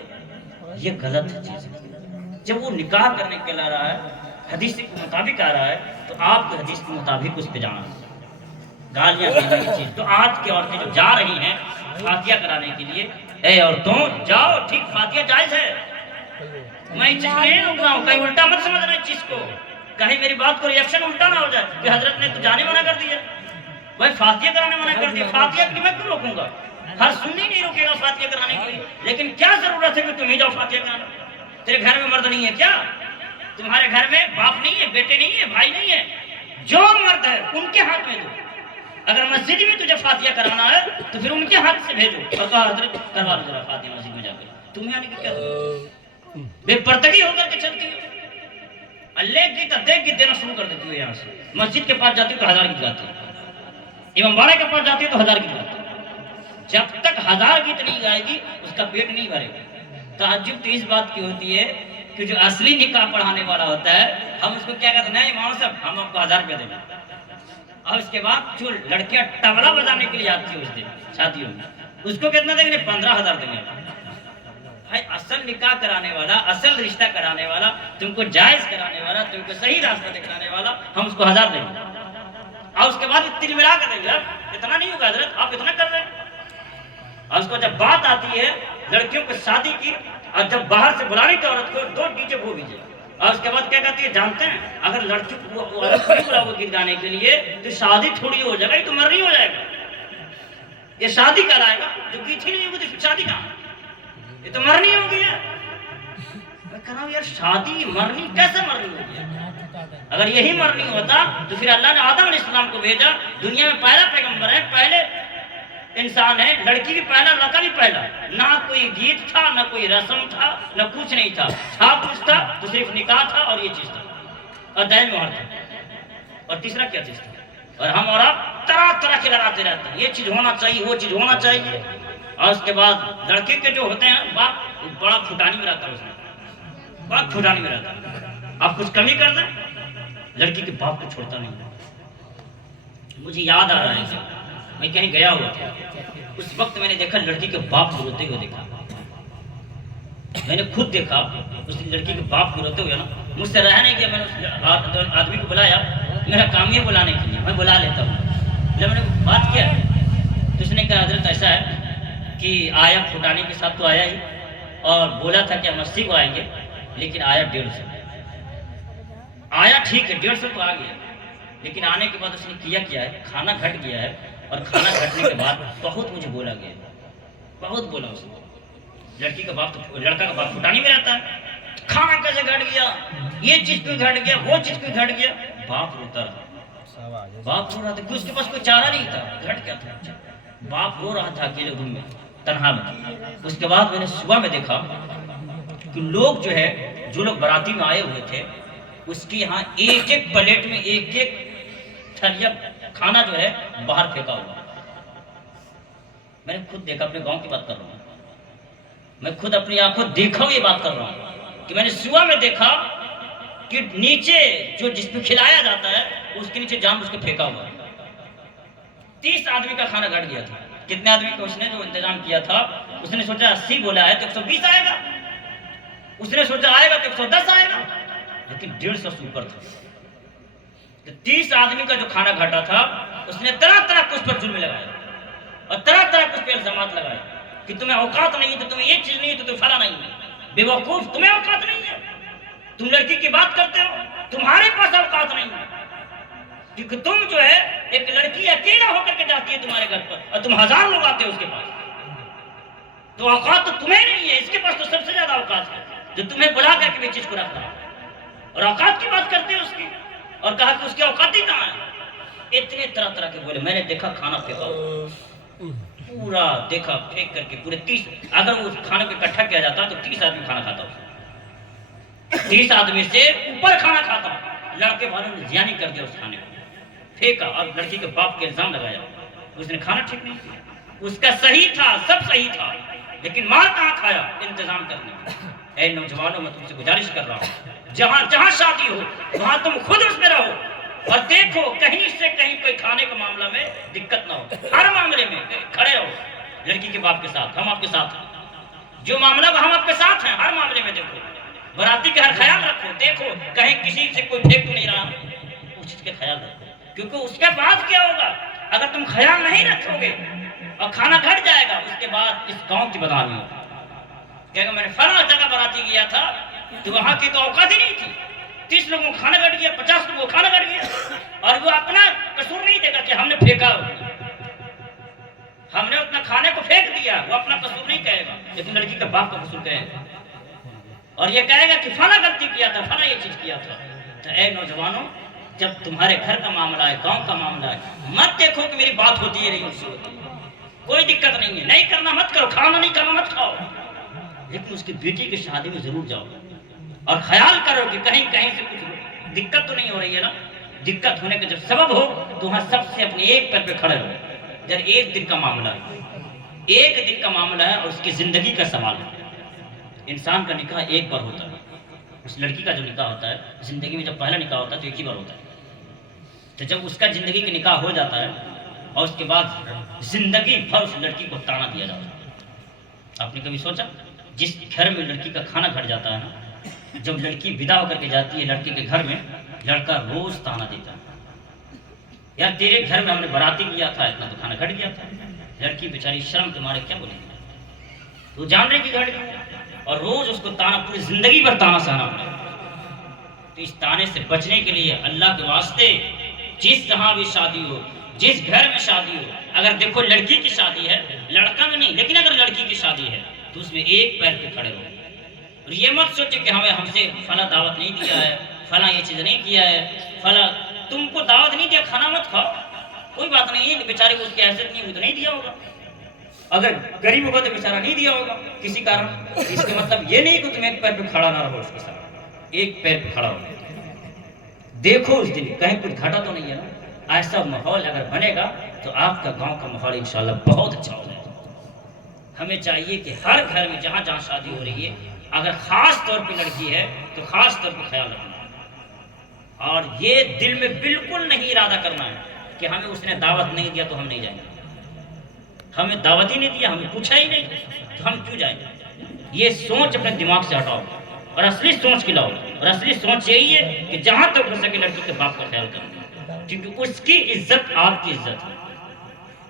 یہ غلط چیز ہے۔ جب وہ نکاح کرنے کے لیے آ رہا ہے، حدیث کے مطابق آ رہا ہے، تو آپ کو حدیث کے مطابق اس پہ جانا ہے۔ گالیاں دینا یہ چیز تو آج کی عورتیں جو جا رہی ہیں فاتحہ کرانے کے لیے، اے عورتوں جاؤ، ٹھیک فاتحہ جائز ہے، میں اس چیز کو نہیں روک رہا ہوں، کہیں الٹا مت سمجھنا اس چیز کو، کہیں میری بات کو ریئیکشن الٹا نہ ہو جائے کہ حضرت نے تو جانے منع کر دیا، بھائی فاتحہ کرانے منع کر دیا، فاتحہ کے لیے میں کیوں روکوں گا؟ ہر سنی نہیں روکے گا فاتحہ کرانے کے لیے، لیکن کیا ضرورت ہے کہ تم ہی جاؤ فاتحہ کرانا؟ تیرے گھر میں مرد نہیں ہے کیا؟ تمہارے گھر میں باپ نہیں ہے، بیٹے نہیں ہے، بھائی نہیں ہے؟ جو مرد ہے ان کے ہاتھ میں دو، اگر مسجد میں تجھے فاتحہ کرانا ہے تو پھر ان کے ہاتھ سے بھیجو، اور کہا حضرت کروا لو ذرا فاتحہ مسجد میں جا کر، تمہیں آنے کی کیا ضرورت؟ بے پردگی ہو کر کے چلتی ہو، اللہ کی دیکھ کے دینا شروع کر دیتی ہو، یہاں سے مسجد کے پاس جاتی ہو تو 1000 گیت گاتی ہو، امام باڑے کے پاس جاتی ہو تو 1000 گیت گاتی ہو، جب تک 1000 گیت نہیں گائے گی اس کا پیٹ نہیں بھرے گا۔ تعجب تو اس بات کی ہوتی ہے کہ جو اصلی نکاح پڑھانے والا ہوتا ہے، ہم اس کو کیا کہتے ہیں، نہیں امام صاحب ہم آپ کو 1000 روپیہ دیں گے، اور اس کے بعد جو لڑکیاں طبلہ بجانے کے لیے آتی ہے اس دن شادیوں میں، اس کو کتنا دیں گے؟ 15000 دیں گے۔ بھائی اصل نکاح کرانے والا، اصل رشتہ کرانے والا، تم کو جائز کرانے والا، تم کو صحیح راستہ دکھانے والا، ہم اس کو 1000 دیں گے، اور اس کے بعد تل ملا کر دیں گے، اتنا نہیں ہوگا حضرت آپ اتنا کر رہے ہیں۔ اور اس کو جب بات آتی ہے لڑکیوں کو شادی کی، اور جب باہر سے بلانے کی عورت کو 2 ڈی جے وہ بھیجے، اور اس کے بعد کیا کہتی ہے جانتے ہیں، اگر لڑکی کو عورت کو بلا وہ گیت گانے کے لیے تو شادی تھوڑی ہو جائے گا، یہ تو مرنی ہو جائے گا، یہ شادی کہلائے گا، جو گیت ہی نہیں ہوگی تو شادی کہاں، یہ تو مرنی ہو گئی ہے۔ میں کہہ رہا ہوں یار شادی مرنی کیسے مرنی ہو گیا؟ اگر یہی مرنی ہوتا تو پھر اللہ نے آدم علیہ السلام کو بھیجا، دنیا میں پہلا پیغمبر ہے، پہلے انسان ہے، لڑکی بھی پہلا، لڑکا بھی پہلا، نہ کوئی گیت تھا، نہ کوئی رسم تھا، نہ کچھ نہیں تھا، کچھ تھا تو صرف نکاح تھا اور یہ چیز تھا، اور دہیج مہر تھا، اور تیسرا کیا چیز تھا؟ اور ہم اور آپ طرح طرح کے لڑاتے رہتے ہیں، یہ چیز ہونا چاہیے، وہ چیز ہونا چاہیے، اور اس کے بعد لڑکے کے جو ہوتے ہیں باپ بڑا پھٹانی میں رہتا ہے، اس میں بڑا پھٹانی میں رہتا ہے، آپ کچھ کمی کر دیں لڑکی کے باپ کو چھوڑتا نہیں۔ مجھے یاد آ رہا ہے میں کہیں گیا ہوا تھا، اس وقت میں نے دیکھا لڑکی کے باپ کو روتے ہوئے دیکھا، میں نے خود دیکھا اس لڑکی کے باپ کو روتے ہوئے نا، مجھ سے رہ نہیں گیا، میں نے اس آدمی کو بلایا، میرا کام یہ بلانے کے لیے، میں بلا لیتا ہوں، جب میں نے بات کیا تو اس نے کہا حضرت ایسا ہے کہ آیا پھٹانے کے ساتھ تو آیا ہی، اور بولا تھا کہ ہم 80 کو آئیں گے، لیکن آیا 150، آیا ٹھیک ہے 150 تو آ گیا، لیکن آنے کے بعد اس نے کیا ہے، کھانا گھٹ گیا ہے، اور کھانا گھٹنے کے بعد بہت مجھے بولا گیا، بہت بولا اس نے، لڑکی کا باپ تو لڑکا کا باپ پھٹانی میں رہتا ہے، کھانا کیسے گھٹ گیا، یہ چیز کیوں گھٹ گیا، وہ چیز کیوں گھٹ گیا، باپ روتا رہا، باپ رو رہا تھا، اس کے پاس کوئی چارہ نہیں تھا، گھٹ گیا تھا، باپ رو رہا تھا اکیلے روم میں تنہا میں۔ اس کے بعد میں نے صبح میں دیکھا کہ لوگ جو ہے، جو لوگ باراتی میں آئے ہوئے تھے، اس کے یہاں ایک ایک پلیٹ میں ایک ایک تھلیا کھانا جو ہے باہر پھینکا ہوا، میں نے خود دیکھا، اپنے گاؤں کی بات کر رہا ہوں، میں خود اپنی آنکھوں دیکھا ہوں، یہ بات کر رہا ہوں کہ میں نے صبح میں دیکھا کہ نیچے جو جس پہ کھلایا جاتا ہے اس کے نیچے جام اس کو پھینکا ہوا، 30 آدمی کا کھانا گھٹ گیا تھا۔ کتنے آدمی کا اس نے جو انتظام کیا تھا، اس نے سوچا 80 بولا ہے تو 120 آئے گا، اس نے سوچا آئے گا تو 110 آئے گا، لیکن 150 سے اوپر تھا۔ 30 آدمی کا جو کھانا گھٹا تھا، اس نے طرح طرح کو اس پر ظلم لگایا، اور طرح طرح کو اس پہ الزامات لگائے کہ تمہیں اوقات نہیں تو تمہیں یہ چیز نہیں تو تمہیں فلاں نہیں ہے، بے وقوف تمہیں اوقات نہیں ہے، تم لڑکی کی بات کرتے ہو، تمہارے پاس اوقات نہیں ہے، کیونکہ تم جو ہے ایک لڑکی اکیلا ہو کر کے جاتی ہے تمہارے گھر پر، اور تم 1000 لوگ آتے ہو اس کے پاس، تو اوقات تو تمہیں نہیں ہے، اس کے پاس تو سب سے زیادہ اوقات ہے جو تمہیں بلا کر کے چیز کو رکھ رہا ہے، اور اوقات کی بات کرتے ہیں اس کی، اور کہا کہ اس کی اوقات ہی کہاں ہے، اتنے طرح طرح کے بولے۔ میں نے دیکھا کھانا پھینکا پورا، دیکھا پھینک کر کے پورے 30، اگر وہ کھانے کو اکٹھا کیا جاتا تو 30 آدمی کھانا کھاتا ہو، 30 آدمی سے اوپر کھانا کھاتا، لڑکے والوں نے زیانی کر دیا اس کھانے کو، پھینکا، اور لڑکی کے باپ کے الزام لگایا، اس نے کھانا ٹھیک نہیں کیا، اس کا صحیح تھا، سب صحیح تھا، لیکن مار کہاں کھایا انتظام کرنے میں۔ اے نوجوانوں میں تم سے گزارش کر رہا ہوں، جہاں جہاں شادی ہو وہاں تم خود اس میں رہو، اور دیکھو کہیں سے کہیں کوئی کھانے کے معاملہ میں دقت نہ ہو، ہر معاملے میں کھڑے رہو لڑکی کے باپ کے ساتھ، ہم آپ کے ساتھ ہیں، جو معاملہ ہم آپ کے ساتھ ہیں، ہر معاملے میں دیکھو، براتی کا ہر خیال رکھو، دیکھو کہیں کسی سے کوئی پھینک تو نہیں رہا، اس چیز کا خیال رکھو، کیونکہ اس کے بعد کیا ہوگا اگر تم خیال نہیں رکھو گے اور کھانا گھٹ جائے گا، اس کے بعد اس گاؤں کی بدنامی ہوگی، کہے گا میں نے فلاں جگہ براتی کیا تھا تو وہاں کی تو اوقات ہی نہیں تھی، 30 لوگوں کو کھانا گھٹ گیا، 50 لوگوں کو کھانا گھٹ گیا، اور وہ اپنا قصور نہیں دے گا کہ ہم نے پھینکا، ہم نے اپنا کھانے کو پھینک دیا، وہ اپنا قصور نہیں کہے گا، لیکن لڑکی کا باپ کا قصور کہے گا، اور یہ کہے گا کہ فلاں غلطی کیا تھا، فلاں یہ چیز کیا تھا۔ تو اے نوجوانوں، جب تمہارے گھر کا معاملہ ہے، گاؤں کا معاملہ ہے، مت دیکھو کہ میری بات ہوتی ہے نہیں اس سے، کوئی دقت نہیں ہے، نہیں کرنا مت کرو، کھانا نہیں کرنا مت کھاؤ، لیکن اس کی بیٹی کی شادی میں ضرور جاؤ اور خیال کرو کہ کہیں کہیں سے کچھ دقت تو نہیں ہو رہی ہے نا، دقت ہونے کا جب سبب ہو تو وہاں سب سے اپنے ایک پیر پہ کھڑے رہو، جب ایک دن کا معاملہ ہے، ایک دن کا معاملہ ہے اور اس کی زندگی کا سوال ہے، انسان کا نکاح ایک بار ہوتا ہے، اس لڑکی کا جو نکاح ہوتا ہے زندگی میں جب پہلا نکاح ہوتا ہے تو ایک ہی بار ہوتا ہے، تو جب اس کا زندگی کا نکاح ہو جاتا ہے اور اس کے بعد زندگی بھر اس لڑکی کو تانا دیا جاتا ہے۔ آپ نے کبھی سوچا جس گھر میں لڑکی کا کھانا گھٹ جاتا ہے نا، جب لڑکی ودا ہو کر کے جاتی ہے لڑکے کے گھر میں، لڑکا روز تانا دیتا ہے، یار تیرے گھر میں ہم نے براتی کیا تھا اتنا تو کھانا گھٹ گیا تھا، لڑکی بیچاری شرم کے مارے کیا بولے گی، تو جان رہے کہ گھٹ گیا، اور روز اس کو تانا، پوری زندگی بھر تانا سہنا پڑے۔ تو اس تانے سے بچنے کے لیے اللہ کے واسطے جس جہاں بھی شادی ہو، جس گھر میں شادی ہو، اگر دیکھو لڑکی کی شادی ہے، لڑکا میں نہیں، لیکن اگر لڑکی کی شادی ہے تو اس میں ایک پیر پہ کھڑے رہو، اور یہ مت سوچے کہ ہم سے فلاں دعوت نہیں دیا ہے، فلاں یہ چیز نہیں کیا ہے، فلاں تم کو دعوت نہیں دیا کھانا مت کھاؤ، کوئی بات نہیں ہے، بیچارے کو اس کی حیثیت نہیں ہوئی تو نہیں دیا ہوگا، اگر غریب ہوگا تو بیچارہ نہیں دیا ہوگا کسی کارن، اس کا مطلب یہ نہیں کہ تم ایک پیر پہ کھڑا نہ رہو، اس کے ساتھ ایک پیر پہ کھڑا ہو، دیکھو اس دن کہیں کچھ گھٹا تو نہیں ہے نا، ایسا ماحول اگر بنے گا تو آپ کا گاؤں کا ماحول انشاءاللہ بہت اچھا ہوگا۔ ہمیں چاہیے کہ ہر گھر میں جہاں جہاں شادی ہو رہی ہے، اگر خاص طور پہ لڑکی ہے تو خاص طور پہ خیال رکھنا، اور یہ دل میں بالکل نہیں ارادہ کرنا ہے کہ ہمیں اس نے دعوت نہیں دیا تو ہم نہیں جائیں گے، ہمیں دعوت ہی نہیں دیا، ہمیں پوچھا ہی نہیں تو ہم کیوں جائیں گے، یہ سوچ اپنے دماغ سے ہٹاؤ اور اصلی سوچ کی لاؤ، اور اصلی سوچ یہی ہے کہ جہاں تک ہو سکے لڑکی کے باپ کا خیال کرنا، کیونکہ اس کی عزت آپ کی عزت ہے،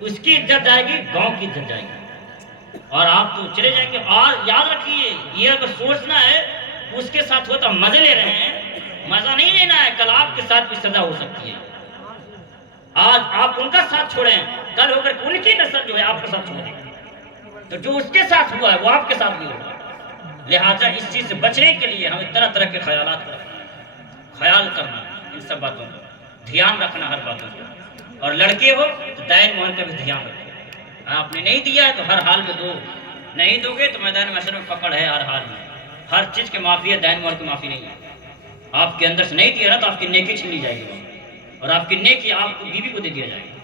اس کی عزت جائے گی گاؤں کی عزت جائے گی، اور آپ تو چلے جائیں گے۔ اور یاد رکھیے یہ اگر سوچنا ہے اس کے ساتھ ہو تو مزے لے رہے ہیں، مزہ نہیں لینا ہے، کل آپ کے ساتھ بھی سزا ہو سکتی ہے، آج آپ ان کا ساتھ چھوڑیں، کل ہو کر ان کی نسل جو ہے آپ کا ساتھ چھوڑے، تو جو اس کے ساتھ ہوا ہے وہ آپ کے ساتھ بھی ہوگا، لہٰذا اس چیز سے بچنے کے لیے ہمیں طرح طرح کے خیالات کا خیال کرنا، ان سب باتوں کا دھیان رکھنا، ہر باتوں کا، اور لڑکے ہو تو دائن محل کا بھی دھیان رکھو، آپ نے نہیں دیا ہے تو ہر حال میں دو، نہیں دو گے تو میدان محشر میں پکڑ ہے ہر حال میں، ہر چیز کے معافی ہے، دائن محل کی معافی نہیں ہے، آپ کے اندر سے نہیں دیا نا تو آپ کی نیکی چھین لی جائے گی، اور آپ کی نیکی آپ کو بیوی کو دے دیا جائے گا،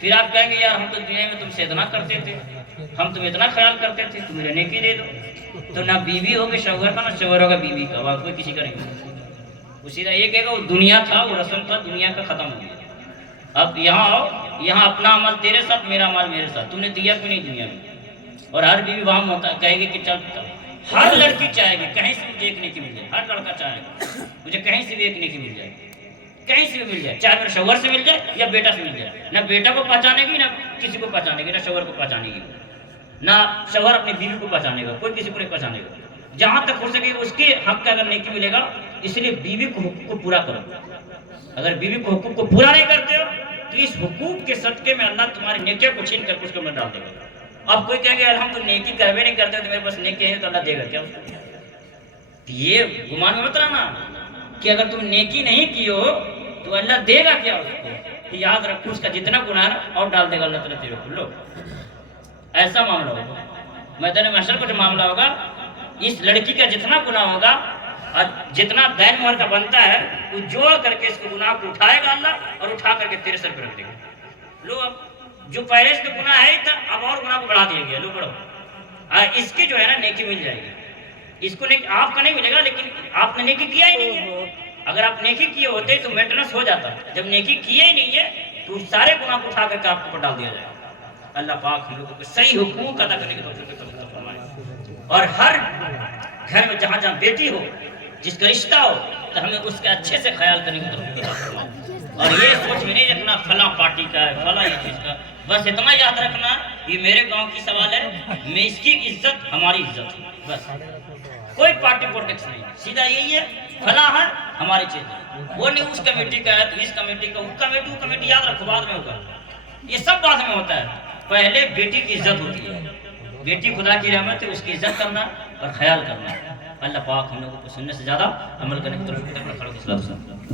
پھر آپ کہیں گے یار ہم تو دنیا میں تم سے اتنا کرتے تھے، ہم تم اتنا خیال کرتے تھے، تم مجھے نیکی دے دو، تو نہ بیوی ہوگی شوہر کا، نہ شوہر ہوگا بیوی کا، وہاں کوئی کسی کا نہیں ہوگا، اسی طرح یہ کہے گا وہ دنیا تھا، وہ رسم تھا، دنیا کا ختم ہو گیا، اب یہاں آؤ، یہاں اپنا عمل تیرے ساتھ، میرا عمل میرے ساتھ، تم نے دیا کیوں نہیں دنیا میں، اور ہر بیوی وہاں ہوتا کہے گی کہ چل، ہر لڑکی چاہے گی کہیں سے مجھے ایک نیکی مل جائے، ہر لڑکا چاہے گا مجھے کہیں سے بھی ایک نیکی مل جائے، کہیں سے بھی مل جائے، چاہے میرے شوہر سے مل جائے یا بیٹا سے مل جائے، نہ بیٹا کو پہچانے گی نہ کسی کو پہچانے گی، نہ شوہر کو پہچانے گی، نہ شوہر اپنی بیوی کو پہچانے گا، کوئی کسی کو نہیں پہچانے گا، جہاں تک ہو سکے اس کے حق کا اگر نیکی ملے گا، اس لیے بیوی کو حقوق کو پورا کرو، اگر بیوی کو حقوق کو پورا نہیں کرتے ہو تو اس حقوق کے صدقے میں اللہ تمہاری نیکیوں کو چھین کر اس کو میں ڈال دے گا۔ اب کوئی کہیں گے یار ہم تو نیکی کروے نہیں کرتے تو میرے پاس نیکی ہے تو اللہ دے گا کیا اس کو، یہ گمان میں مت رہنا کہ اگر تم نیکی نہیں کی ہو تو اللہ دے گا کیا اس کو، یاد رکھو اس کا جتنا گناہ ہے اور ڈال دے گا اللہ تعالیٰ تیرے کو، لو ایسا معاملہ ہوگا، میدان محشر کا جو معاملہ ہوگا، اس لڑکی کا جتنا گناہ ہوگا اور جتنا دین مہر کا بنتا ہے وہ جوڑ کر کے اس کے گناہ کو اٹھائے گا اللہ، اور اٹھا کر کے تیرے سر پہ رکھ دے گا، لو اب جو پہلے اس کے گناہ ہے تھا اب اور گناہ کو بڑھا دیا گیا، لو بڑھو، اس کی جو ہے نا نیکی مل جائے گی، اس کو نیکی آپ کا نہیں ملے گا، لیکن آپ نے نیکی کیا ہی نہیں ہے۔ اگر آپ نیکی کیے ہوتے تو مینٹنس ہو جاتا، جب نیکی کیے ہی نہیں ہے تو سارے گناہ کو اٹھا کر کے آپ کو ڈال دیا جائے گا۔ اللہ پاک ہم لوگوں کو صحیح حقوق ادا کرنے کی توفیق عطا فرمائے، اور ہر گھر میں جہاں جہاں بیٹی ہو، جس کا رشتہ ہو، تو ہمیں اس کا اچھے سے خیال کرنے کی توفیق عطا فرمائے، اور یہ سوچ میں نہیں رکھنا فلاں پارٹی کا ہے، فلاں یہ چیز کا، بس اتنا یاد رکھنا یہ میرے گاؤں کی سوال ہے، میں اس کی عزت ہماری عزت ہے، بس کوئی پارٹی پولیٹکس نہیں، سیدھا یہی ہے فلاں ہے ہماری چیز ہے، وہ نہیں اس کمیٹی کا ہے تو اس کمیٹی کا، وہ کمیٹی یاد رکھو بعد میں ہوگا، یہ سب بعد میں ہوتا ہے، پہلے بیٹی کی عزت ہوتی ہے، بیٹی خدا کی رحمت ہے، اس کی عزت کرنا اور خیال کرنا۔ اللہ پاک ہم لوگوں کو سننے سے زیادہ عمل کرنے کی توفیق عطا فرمائے۔